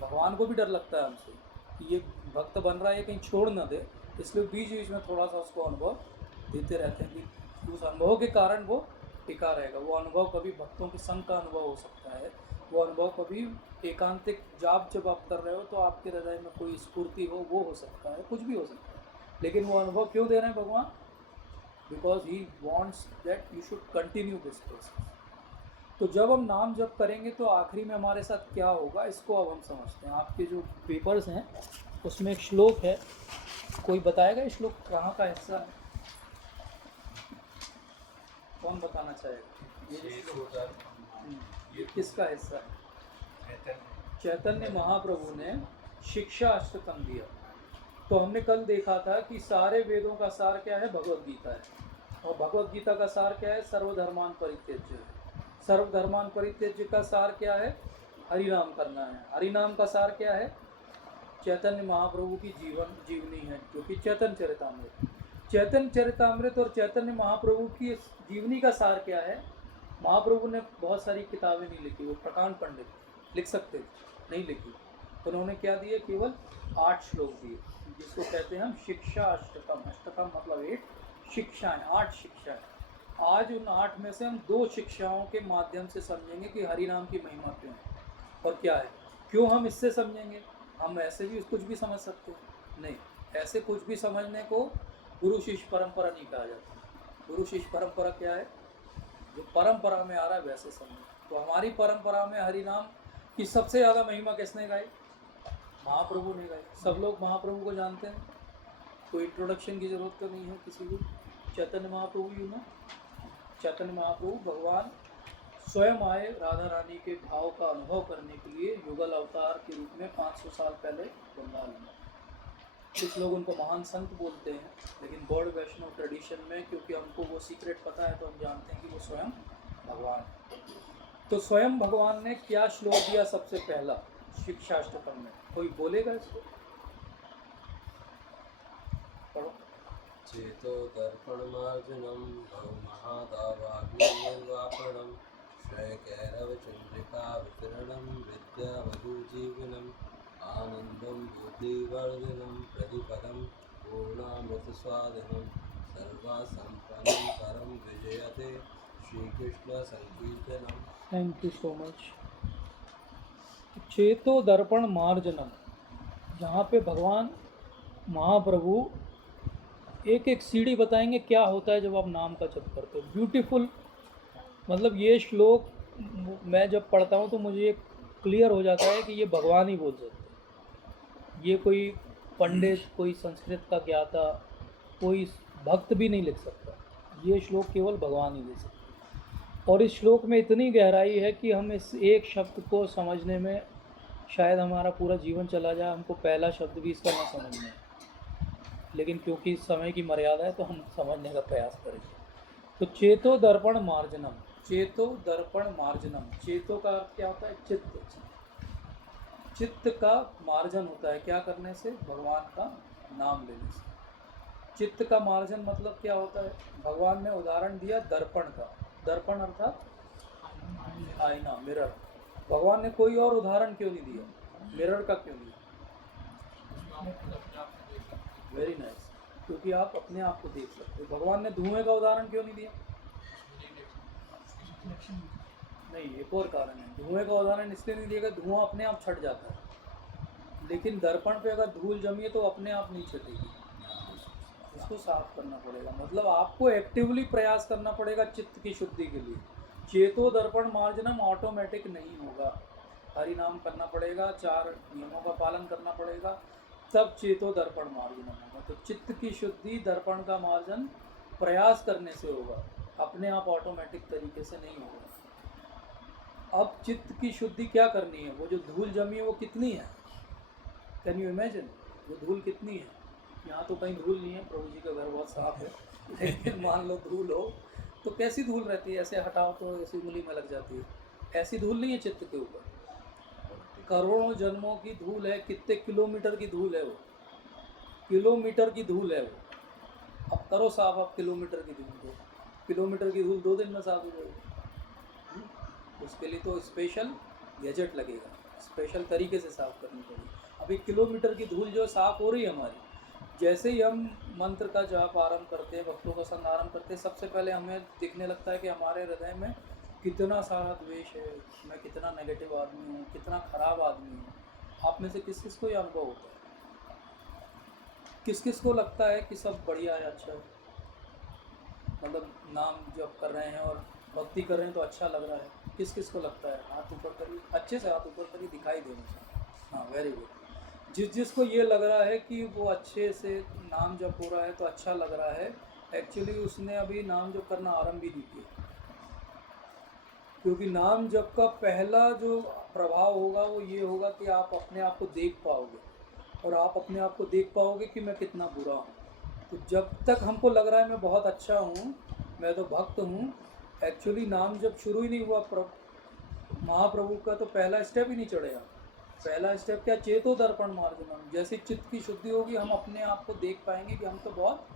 भगवान को भी डर लगता है हमसे कि ये भक्त बन रहा है, कहीं छोड़ ना दे, इसलिए बीच बीच में थोड़ा सा उसको अनुभव देते रहते हैं कि उस अनुभव के कारण वो टिका रहेगा। वो अनुभव कभी भक्तों के संग का अनुभव हो सकता है, वो अनुभव कभी एकांतिक जाप जब आप कर रहे हो तो आपके हृदय में कोई स्फूर्ति हो, वो हो सकता है, कुछ भी हो सकता है। लेकिन वो अनुभव क्यों दे रहे हैं भगवान? Because he wants that you should continue this process. तो जब हम नाम जप करेंगे तो आखिरी में हमारे साथ क्या होगा, इसको अब हम समझते हैं। आपके जो पेपर्स हैं उसमें एक श्लोक है, कोई बताएगा ये श्लोक कहाँ का हिस्सा है? कौन बताना चाहेगा? ये किसका हिस्सा है? चैतन्य महाप्रभु ने शिक्षा अष्टकम दिया। तो हमने कल देखा था कि सारे वेदों का सार क्या है? भगवद गीता है। और भगवद गीता का सार क्या है? सर्वधर्मान परित्यज्य है। सर्वधर्मान परित्यज्य का सार क्या है? हरिनाम करना है। हरिनाम का सार क्या है? चैतन्य महाप्रभु की जीवनी है, जो कि चैतन्य चरितामृत। चैतन्य चरितामृत और चैतन्य महाप्रभु की जीवनी का सार क्या है? महाप्रभु ने बहुत सारी किताबें नहीं लिखी, वो प्रकांड पंडित लिख सकते थे, नहीं लिखी। तो उन्होंने क्या दिए? केवल 8 श्लोक दिए, जिसको कहते हैं हम शिक्षा अष्टकम। अष्टकम मतलब 8 शिक्षाएं, 8 शिक्षाएं। आज उन 8 में से हम 2 शिक्षाओं के माध्यम से समझेंगे कि हरि नाम की महिमा क्यों है और क्या है। क्यों हम इससे समझेंगे? हम ऐसे भी कुछ भी समझ सकते हैं? नहीं, ऐसे कुछ भी समझने को गुरु शिष्य परंपरा नहीं कहा जाता। गुरु शिष्य परंपरा क्या है? जो परंपरा में आ रहा है वैसे समझो। तो हमारी परंपरा में हरि नाम की सबसे ज़्यादा महिमा किसने गाई? महाप्रभु ने गाई। सब लोग महाप्रभु को जानते हैं, कोई इंट्रोडक्शन की ज़रूरत तो नहीं है किसी को। चैतन्य महाप्रभु, यू नो, चैतन्य महाप्रभु भगवान स्वयं आए राधा रानी के भाव का अनुभव करने के लिए युगल अवतार के रूप में 500 साल पहले वृंदावन में। कुछ लोग उनको महान संत बोलते हैं, लेकिन गौड़ वैष्णव ट्रेडिशन में क्योंकि हमको वो सीक्रेट पता है तो हम जानते हैं कि वो स्वयं भगवान। तो स्वयं भगवान ने क्या श्लोक दिया सबसे पहला शिक्षाष्टकम में? कोई बोलेगा इसको? पढ़ो। चेतो दर्पणमार्जनं महादावाग्निर्वापणं श्रयकैरवचन्द्रिका वितरणं विद्यावधूजीवनम् आनन्दं बुद्धिवर्धनं प्रतिपदं पूर्णामृतस्वादनं सर्वासम्पन्नं परं विजयते श्रीकृष्णसङ्कीर्तनम्। Thank you so much. चेतो दर्पण मार्जनम, जहाँ पे भगवान महाप्रभु एक एक सीढ़ी बताएंगे क्या होता है जब आप नाम का जप करते हो। ब्यूटीफुल, मतलब ये श्लोक मैं जब पढ़ता हूँ तो मुझे ये क्लियर हो जाता है कि ये भगवान ही बोल सकते, ये कोई पंडित, कोई संस्कृत का ज्ञाता, कोई भक्त भी नहीं लिख सकता। ये श्लोक केवल भगवान ही दे सकते। और इस श्लोक में इतनी गहराई है कि हम इस एक शब्द को समझने में शायद हमारा पूरा जीवन चला जाए, हमको पहला शब्द भी इसका ना समझ में, लेकिन क्योंकि समय की मर्यादा है तो हम समझने का प्रयास करेंगे। तो चेतो दर्पण मार्जनम, चेतो दर्पण मार्जनम। चेतो का अर्थ क्या होता है? चित्त। चित्त का मार्जन होता है क्या करने से? भगवान का नाम लेने से। चित्त का मार्जन मतलब क्या होता है? भगवान ने उदाहरण दिया दर्पण का। दर्पण अर्थात आईना, मिरर। भगवान ने कोई और उदाहरण क्यों नहीं दिया? मिरर का क्यों दिया? Very nice. क्योंकि आप अपने आप को देख सकते हो। भगवान ने धुएं का उदाहरण क्यों नहीं दिया? नहीं, एक और कारण है। धुएं का उदाहरण इसलिए नहीं दिया कि धुआं अपने आप छट जाता है, लेकिन दर्पण पे अगर धूल जमी है तो अपने आप नहीं छटेगी, इसको साफ करना पड़ेगा। मतलब आपको एक्टिवली प्रयास करना पड़ेगा चित्त की शुद्धि के लिए। चेतो दर्पण मार्जनम ऑटोमेटिक नहीं होगा। हरि नाम करना पड़ेगा, 4 नियमों का पालन करना पड़ेगा, तब चेतो दर्पण मार्जनम होगा। तो चित्त की शुद्धि, दर्पण का मार्जन प्रयास करने से होगा, अपने आप ऑटोमेटिक तरीके से नहीं होगा। अब चित्त की शुद्धि क्या करनी है? वो जो धूल जमी है वो कितनी है? Can you imagine? वो धूल कितनी है? यहाँ तो कहीं धूल नहीं है, प्रभु जी का घर बहुत साफ है, लेकिन मान लो धूल हो तो कैसी धूल रहती है? ऐसे हटाओ तो ऐसी उंगली में लग जाती है। ऐसी धूल नहीं है चित्त के ऊपर। करोड़ों जन्मों की धूल है। कितने किलोमीटर की धूल है वो? किलोमीटर की धूल है वो। अब करो साफ आप किलोमीटर की धूल को। किलोमीटर की धूल 2 दिन में साफ हो जाएगी। उसके लिए तो स्पेशल गैजेट लगेगा, स्पेशल तरीके से साफ करनी पड़ेगी। अभी किलोमीटर की धूल जो साफ हो रही है हमारी, जैसे ही हम मंत्र का जाप आरंभ करते हैं, भक्तों का संग आरंभ करते हैं, सबसे पहले हमें दिखने लगता है कि हमारे हृदय में कितना सारा द्वेष है, मैं कितना नेगेटिव आदमी हूँ, कितना खराब आदमी हूँ। आप में से किस किस को ये अनुभव होता है? किस किस को लगता है कि सब बढ़िया है, अच्छा है? मतलब नाम जप कर रहे हैं और भक्ति कर रहे हैं तो अच्छा लग रहा है। किस किस को लगता है? हाथ ऊपर करिए, अच्छे से हाथ ऊपर करिए, दिखाई दे मुझे। हाँ, वेरी गुड। जिसको ये लग रहा है कि वो अच्छे से नाम जप हो रहा है तो अच्छा लग रहा है, एक्चुअली उसने अभी नाम जप करना आरंभ भी नहीं किया। क्योंकि नाम जप का पहला जो प्रभाव होगा वो ये होगा कि आप अपने आप को देख पाओगे, और आप अपने आप को देख पाओगे कि मैं कितना बुरा हूँ। तो जब तक हमको लग रहा है मैं बहुत अच्छा हूँ, मैं तो भक्त हूँ, एक्चुअली नाम जब शुरू ही नहीं हुआ महाप्रभु का, तो पहला स्टेप ही नहीं चढ़ेगा। पहला स्टेप क्या? चेतो दर्पण मार्जनम। जैसे चित्त की शुद्धि होगी, हम अपने आप को देख पाएंगे कि हम तो बहुत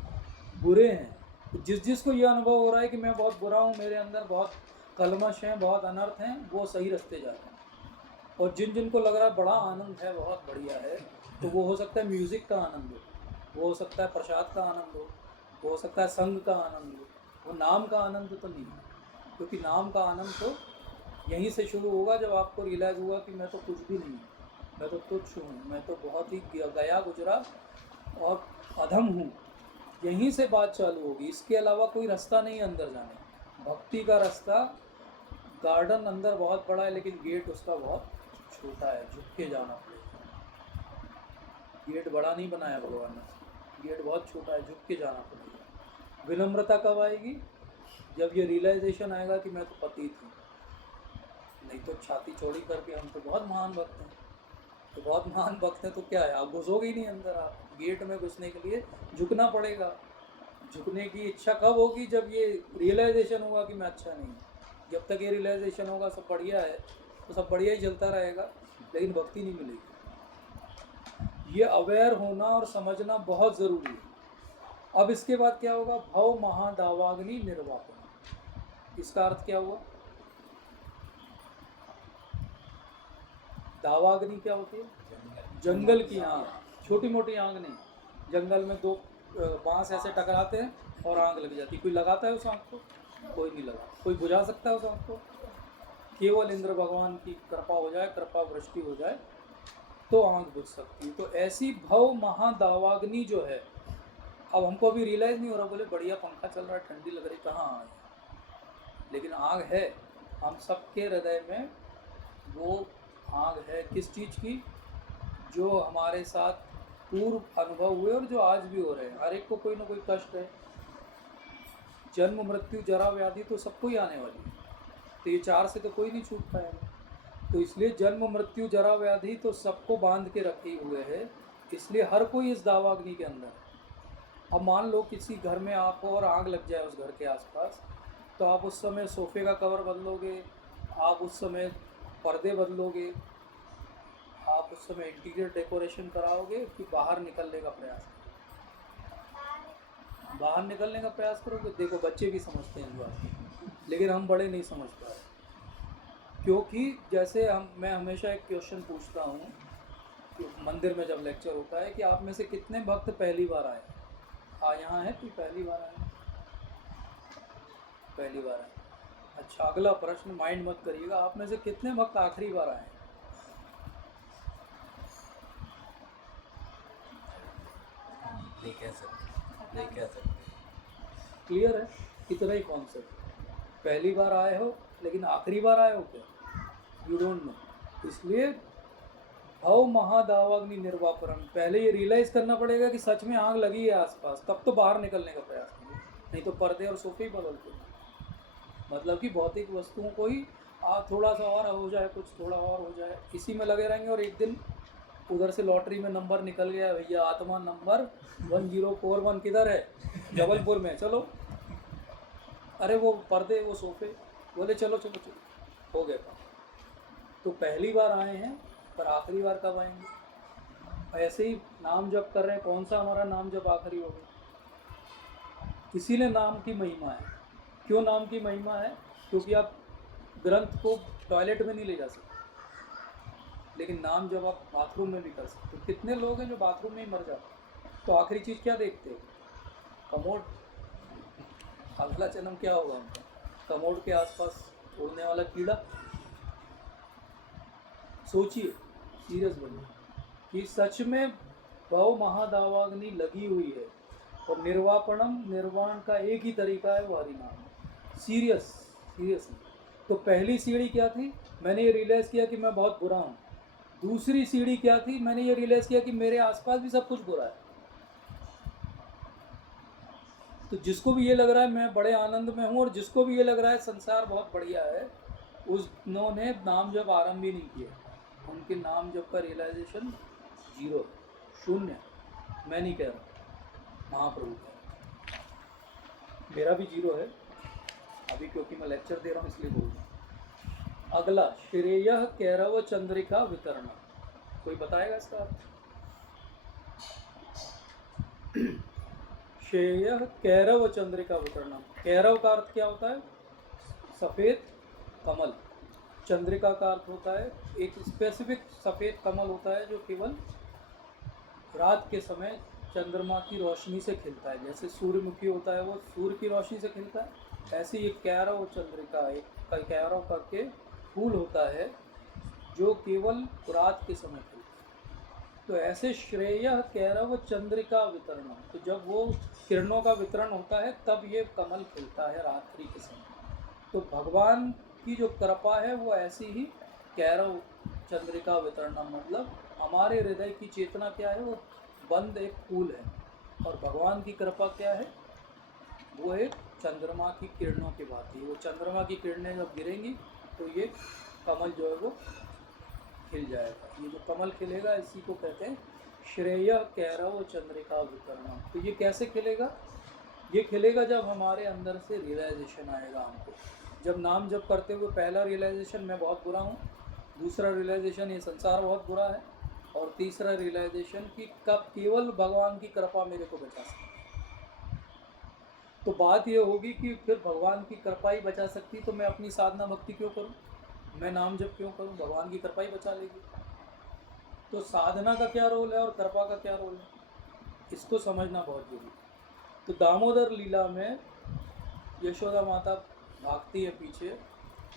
बुरे हैं। तो जिसको ये अनुभव हो रहा है कि मैं बहुत बुरा हूँ, मेरे अंदर बहुत कलमश हैं, बहुत अनर्थ हैं, वो सही रास्ते जा रहे हैं। और जिनको लग रहा है बड़ा आनंद है, बहुत बढ़िया है, तो वो हो सकता है म्यूज़िक का आनंद हो, वो हो सकता है प्रसाद का आनंद हो, वो हो सकता है संग का आनंद हो, वो नाम का आनंद तो नहीं है। क्योंकि नाम का आनंद तो यहीं से शुरू होगा जब आपको रियलाइज़ हुआ कि मैं तो कुछ भी नहीं हूँ, मैं तो तुच्छ हूँ, मैं तो बहुत ही गया गुजरा और अधम हूँ। यहीं से बात चालू होगी। इसके अलावा कोई रास्ता नहीं है अंदर जाने। भक्ति का रास्ता, गार्डन अंदर बहुत बड़ा है लेकिन गेट उसका बहुत छोटा है, झुक के जाना पड़ेगा। गेट बड़ा नहीं बनाया भगवान ने, गेट बहुत छोटा है, झुक के जाना पड़ेगा। विनम्रता कब आएगी? जब ये रियलाइजेशन आएगा कि मैं तो पतित हूँ। नहीं तो छाती चौड़ी करके हम तो बहुत महान भक्त हैं, तो बहुत महान भक्त हैं तो क्या है, आप घुसोगे ही नहीं अंदर। आप गेट में घुसने के लिए झुकना पड़ेगा। झुकने की इच्छा कब होगी? जब ये रियलाइजेशन होगा कि मैं अच्छा नहीं हूँ। जब तक ये रियलाइजेशन होगा सब बढ़िया है तो सब बढ़िया ही चलता रहेगा, लेकिन भक्ति नहीं मिलेगी। ये अवेयर होना और समझना बहुत ज़रूरी है। अब इसके बाद क्या होगा? भव महादावाग्नि निर्वापन। इसका अर्थ क्या हुआ? दावाग्नि क्या होती है? जंगल की आग। छोटी मोटी आग नहीं, जंगल में 2 बांस ऐसे टकराते हैं और आग लग जाती है। कोई लगाता है उस आग को? कोई नहीं लगा। कोई बुझा सकता है उस आग को? केवल इंद्र भगवान की कृपा हो जाए, कृपा वृष्टि हो जाए तो आग बुझ सकती है। तो ऐसी भव महादावाग्नि जो है, अब हमको अभी रियलाइज़ नहीं हो रहा, बोले बढ़िया पंखा चल रहा है, ठंडी लग रही, कहाँ आग है? लेकिन आग है हम सबके हृदय में। वो आग है किस चीज़ की? जो हमारे साथ पूर्व अनुभव हुए और जो आज भी हो रहे हैं। हर एक को कोई ना कोई कष्ट है। जन्म मृत्यु जरा व्याधि तो सबको ही आने वाली है, तो ये 4 से तो कोई नहीं छूट पाएगा। तो इसलिए जन्म मृत्यु जरा व्याधि तो सबको बांध के रखे हुए है, इसलिए हर कोई इस दावाग्नि के अंदर। अब मान लो किसी घर में आपको और आग लग जाए उस घर के आसपास, तो आप उस समय सोफे का कवर बदलोगे, आप उस समय पर्दे बदलोगे, आप उस समय इंटीरियर डेकोरेशन कराओगे कि बाहर निकलने का प्रयास बाहर निकलने का प्रयास करोगे? देखो बच्चे भी समझते हैं इस बात को, लेकिन हम बड़े नहीं समझ पा रहे, क्योंकि जैसे मैं हमेशा एक क्वेश्चन पूछता हूँ कि मंदिर में जब लेक्चर होता है कि आप में से कितने भक्त पहली बार आए? यहाँ है कोई पहली बार आए? पहली बार आए। अच्छा, अगला प्रश्न माइंड मत करिएगा, आप में से कितने भक्त आखिरी बार आए? नहीं कह सकते। क्लियर है? इतना ही कॉन्सेप्ट। पहली बार आए हो लेकिन आखिरी बार आए हो क्या? You don't know. इसलिए भव महादावाग्नि निर्वापरम, पहले ये रियलाइज करना पड़ेगा कि सच में आग लगी है आसपास, तब तो बाहर निकलने का प्रयास करिए, नहीं तो पर्दे और सोफे ही बदलते हैं। मतलब कि भौतिक वस्तुओं को ही थोड़ा सा और हो जाए, कुछ थोड़ा और हो जाए, इसी में लगे रहेंगे, और एक दिन उधर से लॉटरी में नंबर निकल गया, भैया आत्मा नंबर 1041 किधर है? जबलपुर में, चलो। अरे वो पर्दे, वो सोफे, बोले चलो चलो चलो, हो गया काम। तो पहली बार आए हैं, पर आखिरी बार कब आएंगे? ऐसे ही नाम जप कर रहे हैं, कौन सा हमारा नाम जप आखिरी हो गया? इसीलिए नाम की महिमा है। क्यों नाम की महिमा है? क्योंकि आप ग्रंथ को टॉयलेट में नहीं ले जा सकते, लेकिन नाम जब आप बाथरूम में भी कर सकते हो। कितने लोग हैं जो बाथरूम में ही मर जाते हैं? तो आखिरी चीज़ क्या देखते हैं? कमोड। अगला जन्म क्या होगा उनका? कमोड के आसपास उड़ने वाला कीड़ा। सोचिए, सीरियस बनिए कि सच में भव महादावाग्नि लगी हुई है, और निर्वापणम, निर्वाण का एक ही तरीका है, वो हरिनाम। सीरियसली। तो पहली सीढ़ी क्या थी? मैंने ये रियलाइज़ किया कि मैं बहुत बुरा हूँ। दूसरी सीढ़ी क्या थी? मैंने ये रियलाइज़ किया कि मेरे आसपास भी सब कुछ बुरा है। तो जिसको भी ये लग रहा है मैं बड़े आनंद में हूँ, और जिसको भी ये लग रहा है संसार बहुत बढ़िया है, उन्होंने नाम जब आरंभ ही नहीं किया। उनके नाम जब का रियलाइजेशन 0, शून्य। मैं नहीं कह रहा, महाप्रभु कह रहा। मेरा भी 0 है अभी, क्योंकि मैं लेक्चर दे रहा हूँ इसलिए बोल रहा हूँ। अगला, श्रेय कैरव चंद्रिका वितरण, कोई बताएगा इसका अर्थ? श्रेय कैरव चंद्रिका वितरणम। कैरव का अर्थ क्या होता है? सफ़ेद कमल। चंद्रिका का अर्थ होता है एक स्पेसिफिक सफ़ेद कमल होता है जो केवल रात के समय चंद्रमा की रोशनी से खिलता है। जैसे सूर्यमुखी होता है वो सूर्य की रोशनी से खिलता है, ऐसे ये कैरव चंद्रिका, एक कैरव करके फूल होता है जो केवल रात के समय खिलता है। तो ऐसे श्रेय कैरव चंद्रिका वितरण, तो जब वो किरणों का वितरण होता है तब ये कमल खिलता है रात्रि के समय। तो भगवान की जो कृपा है वो ऐसी ही कैरव चंद्रिका वितरण, मतलब हमारे हृदय की चेतना क्या है? वो बंद एक फूल है, और भगवान की कृपा क्या है? वो एक चंद्रमा की किरणों की भांति है। वो चंद्रमा की किरणें जब गिरेंगी तो ये कमल जो है वो खिल जाएगा। ये जो कमल खिलेगा इसी को कहते हैं श्रेय कैरव चंद्रिका वितरण। तो ये कैसे खिलेगा? ये खिलेगा जब हमारे अंदर से रियलाइजेशन आएगा हमको। जब नाम जप करते हुए पहला रियलाइजेशन मैं बहुत बुरा हूँ, दूसरा रियलाइजेशन ये संसार बहुत बुरा है, और तीसरा रियलाइजेशन कि कब केवल भगवान की कृपा मेरे को बचा सकती है। तो बात ये होगी कि फिर भगवान की कृपा ही बचा सकती, तो मैं अपनी साधना भक्ति क्यों करूं? मैं नाम जप क्यों करूं? भगवान की कृपा ही बचा लेगी। तो साधना का क्या रोल है और कृपा का क्या रोल है, इसको समझना बहुत जरूरी है। तो दामोदर लीला में यशोदा माता भागती है पीछे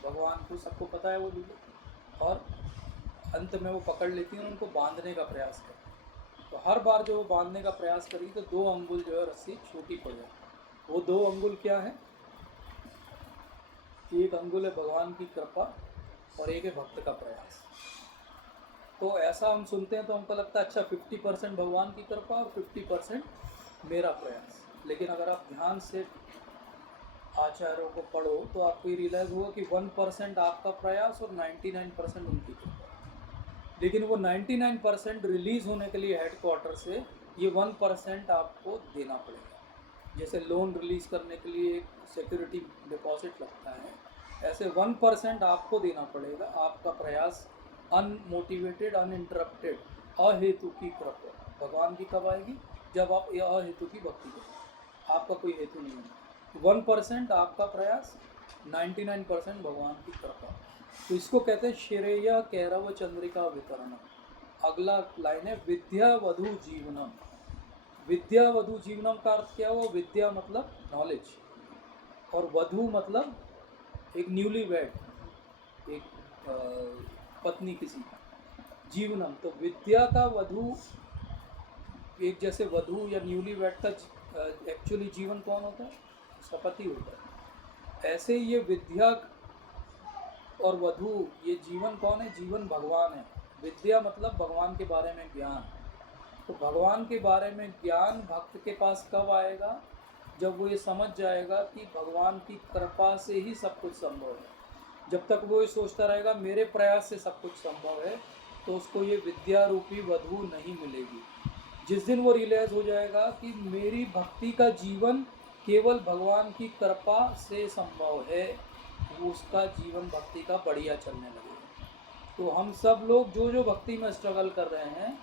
भगवान को, सबको पता है वो लीला, और अंत में वो पकड़ लेती है और उनको बांधने का प्रयास करती। तो हर बार जो वो बांधने का प्रयास करी तो 2 अंगुल जो है रस्सी छोटी पड़ जाती। वो 2 अंगुल क्या है? एक अंगुल है भगवान की कृपा और एक है भक्त का प्रयास। तो ऐसा हम सुनते हैं तो हमको लगता है अच्छा 50% भगवान की कृपा और 50% मेरा प्रयास। लेकिन अगर आप ध्यान से आचार्यों को पढ़ो तो आपको ये रियलाइज़ होगा कि 1% आपका प्रयास और 99% उनकी कृपा। लेकिन वो 99% रिलीज़ होने के लिए हेडक्वार्टर से ये 1% आपको देना पड़ेगा। जैसे लोन रिलीज़ करने के लिए एक सिक्योरिटी डिपॉजिट लगता है, ऐसे 1% आपको देना पड़ेगा, आपका प्रयास अनमोटिवेटेड, अनइंटरप्टेड, अहेतु की कृपा भगवान की कब आएगी? जब आप ये अहेतु की भक्ति करें, आपका कोई हेतु नहीं है। 1% आपका प्रयास, 99% भगवान की कृपा। तो इसको कहते हैं श्रेय कैरव चंद्रिका वितरणम। अगला लाइन है विद्या वधु जीवनम। विद्या वधु जीवनम का अर्थ क्या हुआ? विद्या मतलब नॉलेज, और वधु मतलब एक न्यूली वेड, एक पत्नी किसी का। जीवनम तो विद्या का वधु, एक जैसे वधु या न्यूली वेड का एक्चुअली जीवन कौन होता है? उसका पति होता है। ऐसे ये विद्या और वधु, ये जीवन कौन है? जीवन भगवान है। विद्या मतलब भगवान के बारे में ज्ञान। तो भगवान के बारे में ज्ञान भक्त के पास कब आएगा? जब वो ये समझ जाएगा कि भगवान की कृपा से ही सब कुछ संभव है। जब तक वो ये सोचता रहेगा मेरे प्रयास से सब कुछ संभव है, तो उसको ये विद्या रूपी वधु नहीं मिलेगी। जिस दिन वो रियलाइज हो जाएगा कि मेरी भक्ति का जीवन केवल भगवान की कृपा से संभव है, उसका जीवन भक्ति का बढ़िया चलने लगेगा। तो हम सब लोग जो जो भक्ति में स्ट्रगल कर रहे हैं,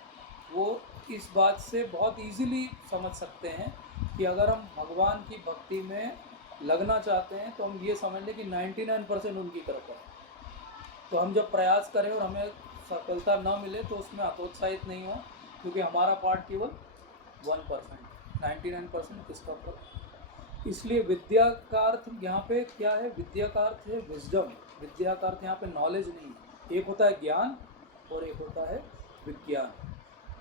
वो इस बात से बहुत इजीली समझ सकते हैं कि अगर हम भगवान की भक्ति में लगना चाहते हैं तो हम ये समझ लें कि 99% उनकी कृपा है। तो हम जब प्रयास करें और हमें सफलता न मिले तो उसमें हतोत्साहित नहीं हो, क्योंकि हमारा पार्ट केवल 1%, 99% किसका फर्क। इसलिए विद्या का अर्थ यहाँ पे क्या है? विद्या का अर्थ है विजडम। विद्या का अर्थ यहाँ पे नॉलेज नहीं है। एक होता है ज्ञान और एक होता है विज्ञान।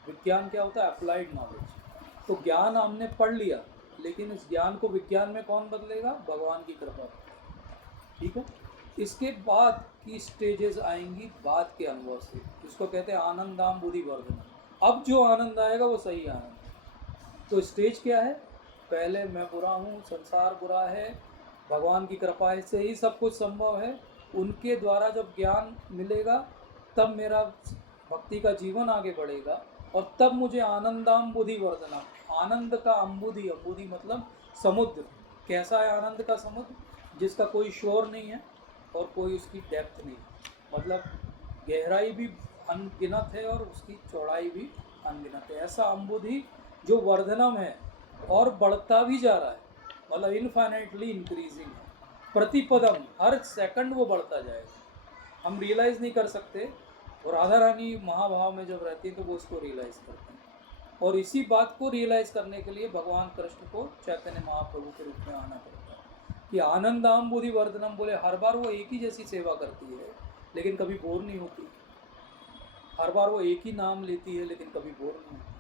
विज्ञान क्या होता है? Applied knowledge. तो ज्ञान हमने पढ़ लिया, लेकिन इस ज्ञान को विज्ञान में कौन बदलेगा? भगवान की कृपा। ठीक है। इसके बाद की स्टेजेस आएंगी बाद के अनुभव से, इसको कहते हैं आनंदाम बुद्धि वर्धन। अब जो आनंद आएगा वो सही आनंद। तो स्टेज क्या है? पहले मैं बुरा हूँ, संसार बुरा है, भगवान की कृपा से ही सब कुछ संभव है। उनके द्वारा जब ज्ञान मिलेगा तब मेरा भक्ति का जीवन आगे बढ़ेगा, और तब मुझे आनंदाम बुद्धि वर्धना, आनंद का अम्बुधि, अम्बुधि मतलब समुद्र। कैसा है आनंद का समुद्र? जिसका कोई शोर नहीं है और कोई उसकी डेप्थ नहीं, मतलब गहराई भी अनगिनत है और उसकी चौड़ाई भी अनगिनत है। ऐसा अम्बुधि जो वर्धनम है और बढ़ता भी जा रहा है, मतलब इनफाइनाइटली इंक्रीजिंग है। प्रतिपदम, हर सेकंड वो बढ़ता जाएगा। हम रियलाइज़ नहीं कर सकते, और राधा रानी महाभाव में जब रहती है तो वो उसको रियलाइज़ करते हैं। और इसी बात को रियलाइज़ करने के लिए भगवान कृष्ण को चैतन्य महाप्रभु के रूप में आना पड़ता है। कि आनंदाम बुद्धि वर्धनम बोले, हर बार वो एक ही जैसी सेवा करती है लेकिन कभी बोर नहीं होती। हर बार वो एक ही नाम लेती है लेकिन कभी बोर नहीं होती।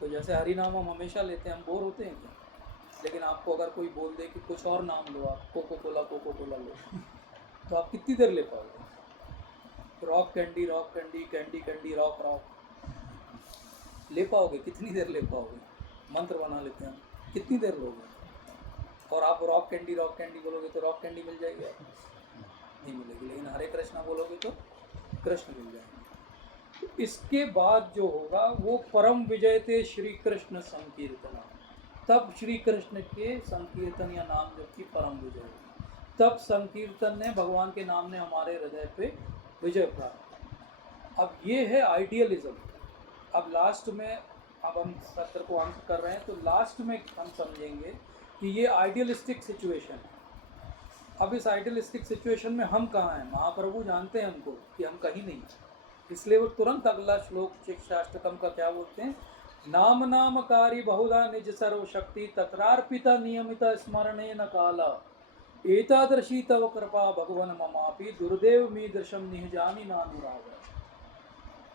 तो जैसे हरि नाम हम हमेशा लेते हैं, हम बोर होते हैं क्या? लेकिन आपको अगर कोई बोल दे कि कुछ और नाम लो, आप कोको कोला लो, तो आप कितनी देर ले पाओगे? Rock candy, candy candy, rock ले पाओगे? कितनी देर ले पाओगे? मंत्र बना लेते हैं, कितनी देर लोगे? और आप रॉक कैंडी बोलोगे तो रॉक कैंडी मिल जाएगी? नहीं मिलेगी। लेकिन हरे कृष्णा बोलोगे तो कृष्ण मिल जाएंगे। तो इसके बाद जो होगा वो परम विजय थे श्री कृष्ण संकीर्तना। तब श्री कृष्ण के संकीर्तन या नाम जब की परम विजय होगी, तब संकीर्तन ने, भगवान के नाम ने हमारे हृदय पे विजय प्राप्त। अब ये है आइडियलिज्म। अब लास्ट में, अब हम सत्र को अंत कर रहे हैं, तो लास्ट में हम समझेंगे कि ये आइडियलिस्टिक सिचुएशन है। अब इस आइडियलिस्टिक सिचुएशन में हम कहाँ हैं? महाप्रभु जानते हैं हमको कि हम कहीं नहीं हैं। इसलिए वो तुरंत अगला श्लोक शिक्षाष्टकम का क्या बोलते हैं? नाम नामकारी बहुधा निज सर्वशक्ति तत्रार्पिता नियमित स्मरणे न काला एतादृशी तव कृपा भगवन ममापि दुर्देव मी दृशम निहजामी नानुराग।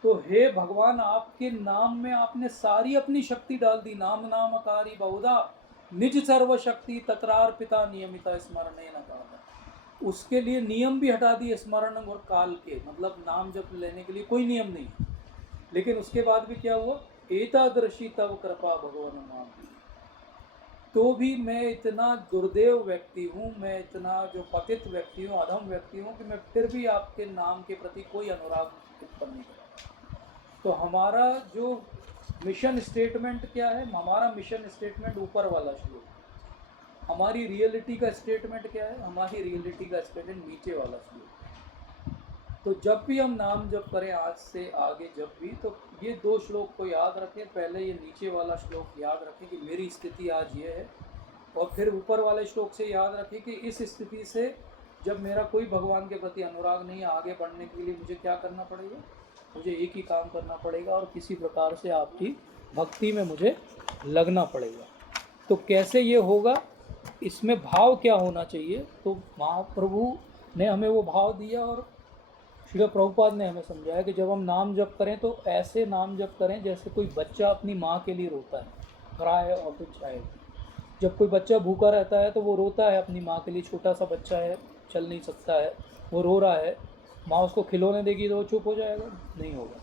तो हे भगवान, आपके नाम में आपने सारी अपनी शक्ति डाल दी। नाम नामकारी बहुधा निज सर्वशक्ति तत्रार्पिता नियमित स्मरणे न काला। उसके लिए नियम भी हटा दिए, स्मरण और काल के, मतलब नाम जप लेने के लिए कोई नियम नहीं। लेकिन उसके बाद भी क्या हुआ? एतादृशी तव कृपा भगवान ममापि। तो भी मैं इतना दुर्देव व्यक्ति हूँ, मैं इतना जो पतित व्यक्ति हूँ, अधम व्यक्ति हूँ, कि मैं फिर भी आपके नाम के प्रति कोई अनुराग उत्पन्न नहीं करता। तो हमारा जो मिशन स्टेटमेंट क्या है? हमारा मिशन स्टेटमेंट ऊपर वाला श्लोक। हमारी रियलिटी का स्टेटमेंट क्या है? हमारी रियलिटी का स्टेटमेंट नीचे वाला श्लोक। तो जब भी हम नाम जप करें आज से आगे जब भी, तो ये 2 श्लोक को याद रखें। पहले ये नीचे वाला श्लोक याद रखें कि मेरी स्थिति आज ये है, और फिर ऊपर वाले श्लोक से याद रखें कि इस स्थिति से जब मेरा कोई भगवान के प्रति अनुराग नहीं है, आगे बढ़ने के लिए मुझे क्या करना पड़ेगा, मुझे एक ही काम करना पड़ेगा और किसी प्रकार से आपकी भक्ति में मुझे लगना पड़ेगा। तो कैसे ये होगा, इसमें भाव क्या होना चाहिए, तो महाप्रभु ने हमें वो भाव दिया और श्रील प्रभुपाद ने हमें समझाया कि जब हम नाम जप करें तो ऐसे नाम जप करें जैसे कोई बच्चा अपनी माँ के लिए रोता है, क्राई ऑफ द चाइल्ड। जब कोई बच्चा भूखा रहता है तो वो रोता है अपनी माँ के लिए, छोटा सा बच्चा है, चल नहीं सकता है, वो रो रहा है, माँ उसको खिलौने देगी तो वो चुप हो जाएगा? नहीं होगा।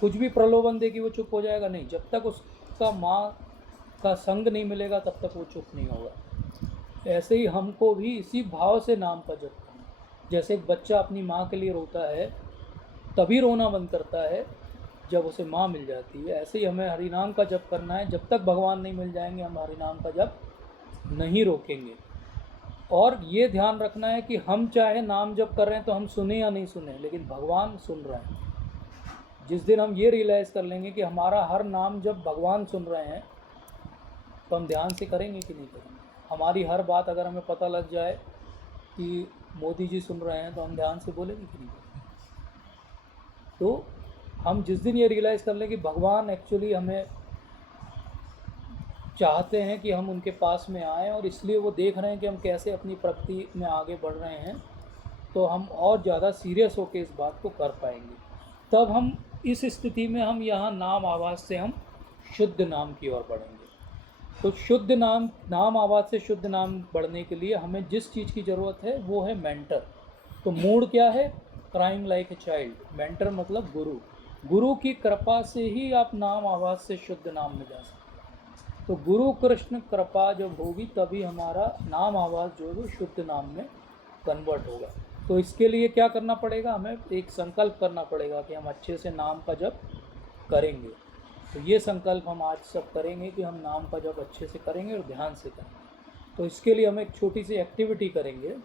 कुछ भी प्रलोभन देगी वो चुप हो जाएगा? नहीं। जब तक उसका माँ का संग नहीं मिलेगा तब तक वो चुप नहीं होगा। ऐसे ही हमको भी इसी भाव से नाम का जप करना। जैसे एक बच्चा अपनी माँ के लिए रोता है, तभी रोना बंद करता है जब उसे माँ मिल जाती है, ऐसे ही हमें हरिनाम का जप करना है। जब तक भगवान नहीं मिल जाएंगे हम हरिनाम का जप नहीं रोकेंगे। और ये ध्यान रखना है कि हम चाहे नाम जप कर रहे हैं तो हम सुने या नहीं सुने, लेकिन भगवान सुन रहे हैं। जिस दिन हम ये रियलाइज़ कर लेंगे कि हमारा हर नाम जब भगवान सुन रहे हैं, तो हम ध्यान से करेंगे कि नहीं करेंगे। हमारी हर बात अगर हमें पता लग जाए कि मोदी जी सुन रहे हैं तो हम ध्यान से बोलेंगे कि नहीं बोलेंगे। तो हम जिस दिन ये रियलाइज़ कर लें कि भगवान एक्चुअली हमें चाहते हैं कि हम उनके पास में आएँ और इसलिए वो देख रहे हैं कि हम कैसे अपनी प्रगति में आगे बढ़ रहे हैं, तो हम और ज़्यादा सीरियस होकर इस बात को कर पाएंगे। तब हम इस स्थिति में हम यहाँ नाम आवाज़ से हम शुद्ध नाम की ओर बढ़ेंगे। तो शुद्ध नाम आवाज़ से शुद्ध नाम बढ़ने के लिए हमें जिस चीज़ की ज़रूरत है वो है मेंटर। तो मूड क्या है? Crying like a child. Mentor मतलब गुरु। गुरु की कृपा से ही आप नाम आवाज़ से शुद्ध नाम में जा सकते हैं। तो गुरु कृष्ण कृपा जब होगी तभी हमारा नाम आवाज़ जो है वो शुद्ध नाम में कन्वर्ट होगा। तो इसके लिए क्या करना पड़ेगा, हमें एक संकल्प करना पड़ेगा कि हम अच्छे से नाम का जप करेंगे। तो ये संकल्प हम आज सब करेंगे कि हम नाम का जप अच्छे से करेंगे और ध्यान से करेंगे। तो इसके लिए हम एक छोटी सी एक्टिविटी करेंगे।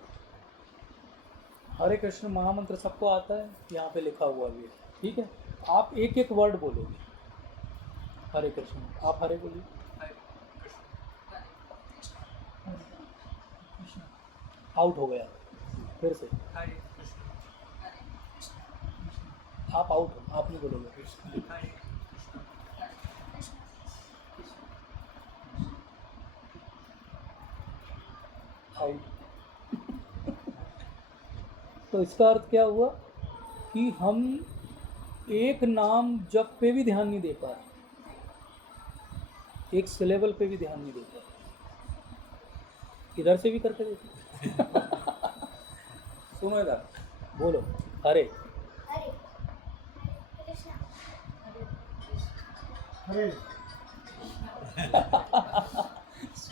हरे कृष्ण महामंत्र सबको आता है, यहाँ पे लिखा हुआ भी है, ठीक है? आप एक एक वर्ड बोलोगे। हरे कृष्ण, आप हरे बोलिए। आउट हो गया, फिर से आप आउट हो, आप नहीं बोलोगे। आउट। तो इसका अर्थ क्या हुआ कि हम एक नाम जप पे भी ध्यान नहीं दे पा रहे, एक सिलेबल पे भी ध्यान नहीं दे पा रहे। इधर से भी करके देखो। सुनो इधर, बोलो हरे हरे।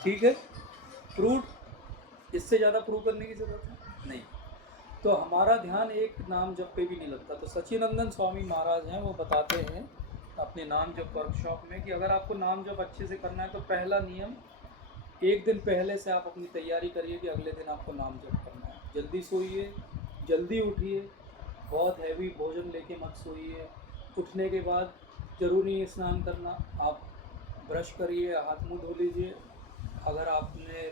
ठीक है। प्रूव, इससे ज़्यादा प्रूव करने की ज़रूरत है नहीं। तो हमारा ध्यान एक नाम जप पे भी नहीं लगता। तो सच्चिदानंद स्वामी महाराज हैं, वो बताते हैं अपने नाम जप वर्कशॉप में कि अगर आपको नाम जप अच्छे से करना है तो पहला नियम, एक दिन पहले से आप अपनी तैयारी करिए कि अगले दिन आपको नाम जप करना है। जल्दी सोइए, जल्दी उठिए, बहुत हैवी भोजन लेके मत सोइए। उठने के बाद ज़रूरी है स्नान करना, आप ब्रश करिए, हाथ मुंह धो लीजिए। अगर आपने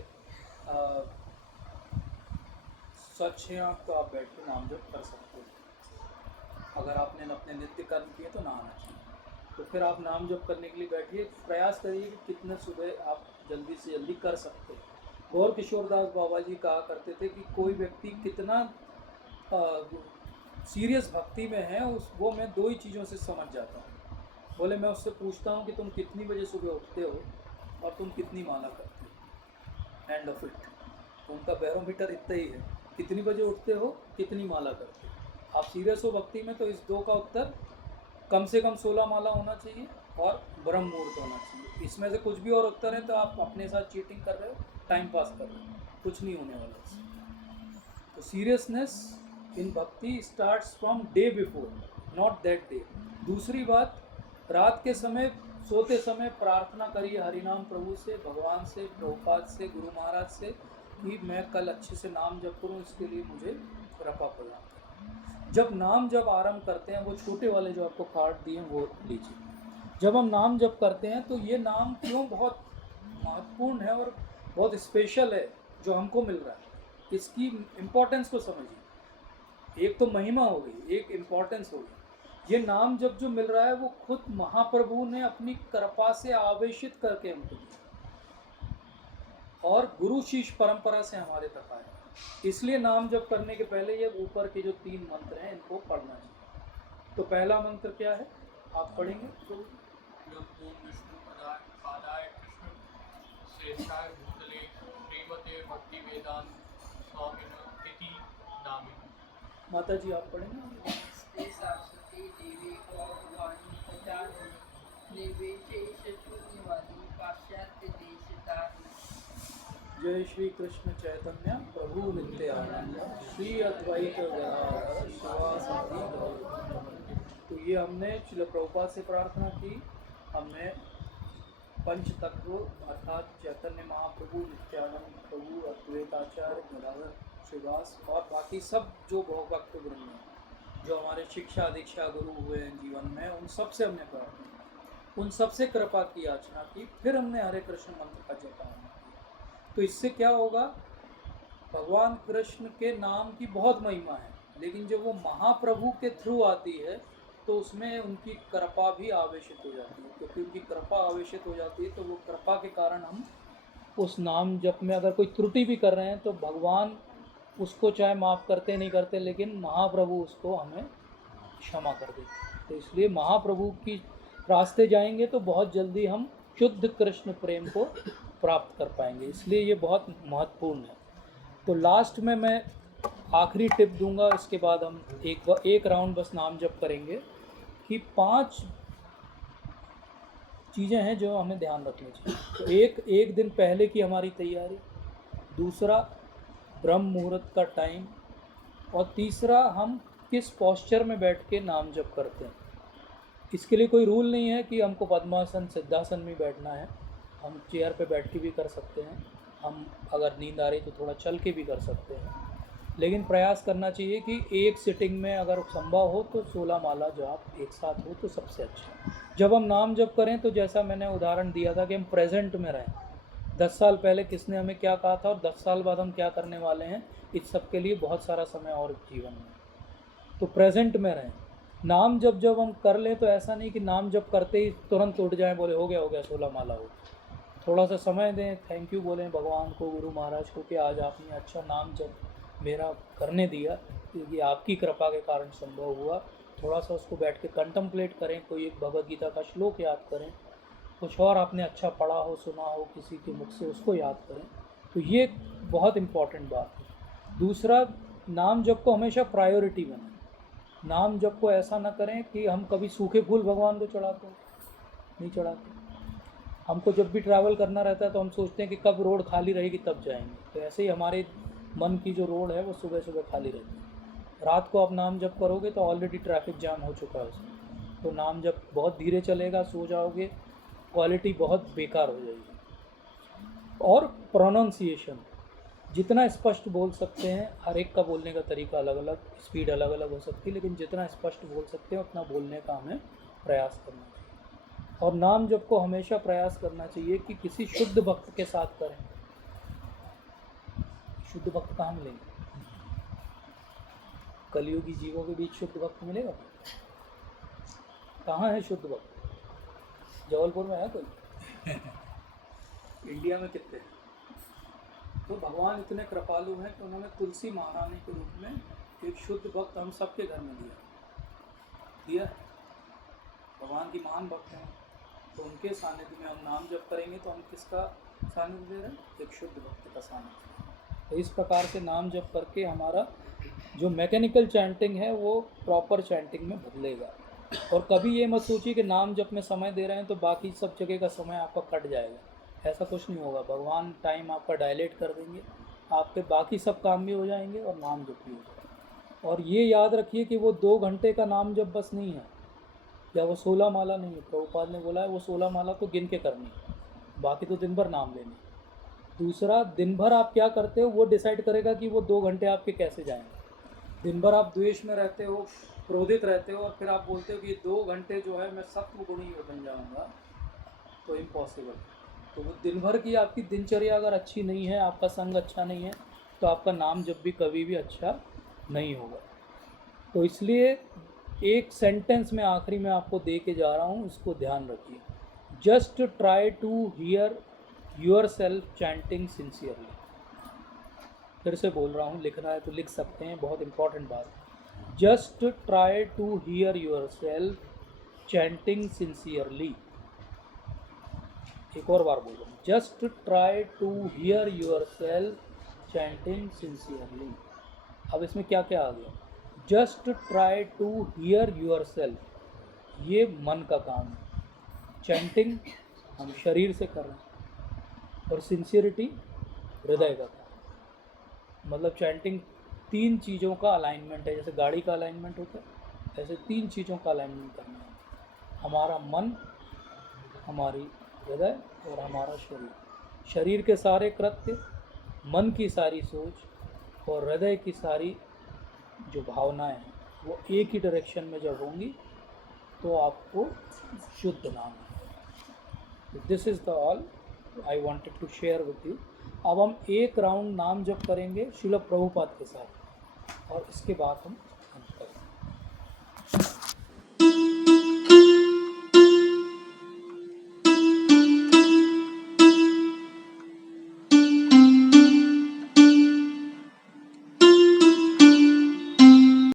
स्वच्छ हैं आप तो आप बैठ के नाम जप कर सकते हो। अगर आपने अपने नित्य कर्म किए तो नहाना चाहिए। तो फिर आप नाम जप करने के लिए बैठिए, प्रयास करिए कि कितने सुबह आप जल्दी से जल्दी कर सकते हैं। गौर किशोरदास बाबा जी कहा करते थे कि कोई व्यक्ति कितना सीरियस भक्ति में है वो मैं 2 ही चीज़ों से समझ जाता हूँ। बोले मैं उससे पूछता हूँ कि तुम कितनी बजे सुबह उठते हो और तुम कितनी माला करते हो, एंड ऑफ इट। तो उनका बैरोमीटर इतना ही है, कितनी बजे उठते हो, कितनी माला करते हो। आप सीरियस हो भक्ति में तो इस 2 का उत्तर कम से कम 16 माला होना चाहिए और ब्रह्म मुहूर्त होना चाहिए। इसमें से कुछ भी और उत्तर है तो आप अपने साथ चीटिंग कर रहे हो, टाइम पास कर रहे हो, कुछ नहीं होने वाला। तो सीरियसनेस इन भक्ति starts from day before, not that day. दूसरी बात, रात के समय सोते समय प्रार्थना करिए हरिनाम प्रभु से, भगवान से, प्रभुपाद से, गुरु महाराज से कि मैं कल अच्छे से नाम जप करूँ, इसके लिए मुझे कृपा प्रदान करें। जब नाम जब आरंभ करते हैं, वो छोटे वाले जो आपको कार्ड दिए हैं वो लीजिए। जब हम नाम जप करते हैं तो ये नाम क्यों बहुत महत्वपूर्ण है और बहुत स्पेशल है जो हमको मिल रहा है, इसकी इम्पोर्टेंस को समझिए। एक तो महिमा हो गई, एक इम्पोर्टेंस हो गई। ये नाम जब जो मिल रहा है वो खुद महाप्रभु ने अपनी कृपा से आवेशित करके हमको दिया और गुरु शिष्य परंपरा से हमारे तक आया। इसलिए नाम जप करने के पहले ये ऊपर के जो 3 मंत्र हैं इनको पढ़ना चाहिए। तो पहला मंत्र क्या है, आप पढ़ेंगे? ओम विष्णु पादाय कृष्ण श्रेष्ठाय भूतले श्रीमते भक्ति वेदांत स्वामिन इति नामिनि। माता जी आप पढ़ेंगे? नमस्ते सरस्वती देवी गौरवाणी प्रचारिणी निर्विशेष शून्यवादी पाश्चात्य देश तारिणी। जय श्री कृष्ण चैतन्य प्रभु नित्यानंद श्री अद्वैत गदाधर शिवासादि गौर। तो ये हमने श्रील प्रभुपाद से प्रार्थना की, हमने पंच तत्व अर्थात चैतन्य महाप्रभु, नित्यानंद प्रभु, अद्वैताचार्य गदाधर श्रीवास और बाकी सब जो भक्त वृंद हैं जो हमारे शिक्षा दीक्षा गुरु हुए हैं जीवन में, उन सब से हमने प्रार्थना की, उन सब से कृपा की याचना की, फिर हमने हरे कृष्ण मंत्र का जप किया। तो इससे क्या होगा, भगवान कृष्ण के नाम की बहुत महिमा है, लेकिन जब वो महाप्रभु के थ्रू आती है तो उसमें उनकी कृपा भी आवेशित हो जाती है। क्योंकि उनकी कृपा आवेशित हो जाती है तो वो कृपा के कारण हम उस नाम जप में अगर कोई त्रुटि भी कर रहे हैं तो भगवान उसको चाहे माफ़ करते नहीं करते, लेकिन महाप्रभु उसको हमें क्षमा कर देते। तो इसलिए महाप्रभु की रास्ते जाएंगे तो बहुत जल्दी हम शुद्ध कृष्ण प्रेम को प्राप्त कर पाएंगे, इसलिए ये बहुत महत्वपूर्ण है। तो लास्ट में मैं आखिरी टिप दूंगा, इसके बाद हम एक राउंड बस नाम जप करेंगे कि 5 चीज़ें हैं जो हमें ध्यान रखनी चाहिए। तो एक दिन पहले की हमारी तैयारी, दूसरा ब्रह्म मुहूर्त का टाइम, और तीसरा हम किस पोस्चर में बैठ के नाम जप करते हैं। इसके लिए कोई रूल नहीं है कि हमको पद्मासन सिद्धासन में बैठना है, हम चेयर पे बैठ के भी कर सकते हैं, हम अगर नींद आ रही तो थोड़ा चल के भी कर सकते हैं, लेकिन प्रयास करना चाहिए कि एक सिटिंग में अगर संभव हो तो 16 माला जाप एक साथ हो तो सबसे अच्छा। जब हम नाम जप करें तो जैसा मैंने उदाहरण दिया था कि हम प्रेजेंट में रहें, 10 साल पहले किसने हमें क्या कहा था और 10 साल बाद हम क्या करने वाले हैं, इस सब के लिए बहुत सारा समय और जीवन में, तो प्रेजेंट में रहें। नाम जब हम कर लें तो ऐसा नहीं कि नाम जप करते ही तुरंत उठ जाएं, बोले हो गया 16 माला हो। थोड़ा सा समय दें, थैंक यू बोलें भगवान को, गुरु महाराज को कि आज आपने अच्छा नाम जप मेरा करने दिया, क्योंकि आपकी कृपा के कारण संभव हुआ। थोड़ा सा उसको बैठ के कंटम्पलेट करें, कोई एक भगवद गीता का श्लोक याद करें, कुछ और आपने अच्छा पढ़ा हो सुना हो किसी के मुख से उसको याद करें। तो ये बहुत इम्पॉर्टेंट बात है। दूसरा, नाम जप को हमेशा प्रायोरिटी बनाएं। नाम जप को ऐसा ना करें कि हम कभी सूखे फूल भगवान को चढ़ाते, नहीं चढ़ाते। हमको जब भी ट्रैवल करना रहता है तो हम सोचते हैं कि कब रोड खाली रहेगी तब जाएंगे। तो ऐसे ही हमारे मन की जो रोड है वो सुबह सुबह खाली रहती है। रात को आप नाम जप करोगे तो ऑलरेडी ट्रैफिक जाम हो चुका है उसमें, तो नाम जप बहुत धीरे चलेगा, सो जाओगे, क्वालिटी बहुत बेकार हो जाएगी। और प्रोनाउंसिएशन जितना स्पष्ट बोल सकते हैं, हर एक का बोलने का तरीका अलग अलग, स्पीड अलग अलग हो सकती है, लेकिन जितना स्पष्ट बोल सकते हैं उतना बोलने का हमें प्रयास करना चाहिए। और नाम जप को हमेशा प्रयास करना चाहिए कि किसी शुद्ध भक्त के साथ करें। शुद्ध भक्त कहाँ मिलेंगे? कलियुगी जीवों के बीच शुद्ध भक्त मिलेगा? कहाँ है शुद्ध भक्त? जबलपुर में है कोई? इंडिया में कितने हैं? तो भगवान इतने कृपालु हैं कि उन्होंने तुलसी महारानी के रूप में एक शुद्ध भक्त हम सबके घर में दिया। भगवान की महान भक्त हैं, तो उनके सानिध्य में हम नाम जप करेंगे तो हम किसका सानिध्य दे रहे हैं? एक शुद्ध भक्त का सानिध्य। तो इस प्रकार से नाम जप करके हमारा जो मैकेनिकल चैंटिंग है वो प्रॉपर चैंटिंग में बदलेगा। और कभी ये मत सोचिए कि नाम जप में समय दे रहे हैं तो बाकी सब जगह का समय आपका कट जाएगा, ऐसा कुछ नहीं होगा। भगवान टाइम आपका डायलेट कर देंगे, आपके बाकी सब काम भी हो जाएंगे और नाम जप भी हो जाएगा। और ये याद रखिए कि वो 2 घंटे का नाम जप बस नहीं है, या वो 16 माला नहीं है। प्रभुपाद ने बोला है वो 16 माला तो गिन के करनी है, बाकी तो दिन भर नाम लेनी। दूसरा, दिन भर आप क्या करते हो वो डिसाइड करेगा कि वो 2 घंटे आपके कैसे जाएंगे। दिन भर आप द्वेष में रहते हो, क्रोधित रहते हो, और फिर आप बोलते हो कि 2 घंटे जो है मैं सत्व गुणी बन जाऊंगा, तो इम्पॉसिबल। तो वो दिन भर की आपकी दिनचर्या अगर अच्छी नहीं है, आपका संग अच्छा नहीं है, तो आपका नाम जब भी कभी भी अच्छा नहीं होगा। तो इसलिए एक सेंटेंस में आखिरी में आपको दे के जा रहा हूँ, इसको ध्यान रखिए। Just try to hear yourself chanting sincerely. फिर से बोल रहा हूँ, लिखना है तो लिख सकते हैं, बहुत इंपॉर्टेंट बात। Just try to hear yourself chanting sincerely. एक और बार बोल रहा हूँ, just try to hear yourself chanting sincerely. अब इसमें क्या क्या आ गया? Just try to hear yourself, ये मन का काम है। चैंटिंग हम शरीर से कर रहे हैं, और सिंसियरिटी हृदय का काम। मतलब चैंटिंग 3 चीज़ों का अलाइनमेंट है। जैसे गाड़ी का अलाइनमेंट होता है, ऐसे 3 चीज़ों का अलाइनमेंट करना है। हमारा मन, हमारी हृदय और हमारा शरीर। शरीर के सारे कृत्य, मन की सारी सोच और हृदय की सारी जो भावनाएं हैं, वो एक ही डायरेक्शन में जब होंगी तो आपको शुद्ध नाम है। This is the all I wanted to share with you. अब हम एक राउंड नाम जप करेंगे श्रील प्रभुपाद के साथ, और इसके बाद हम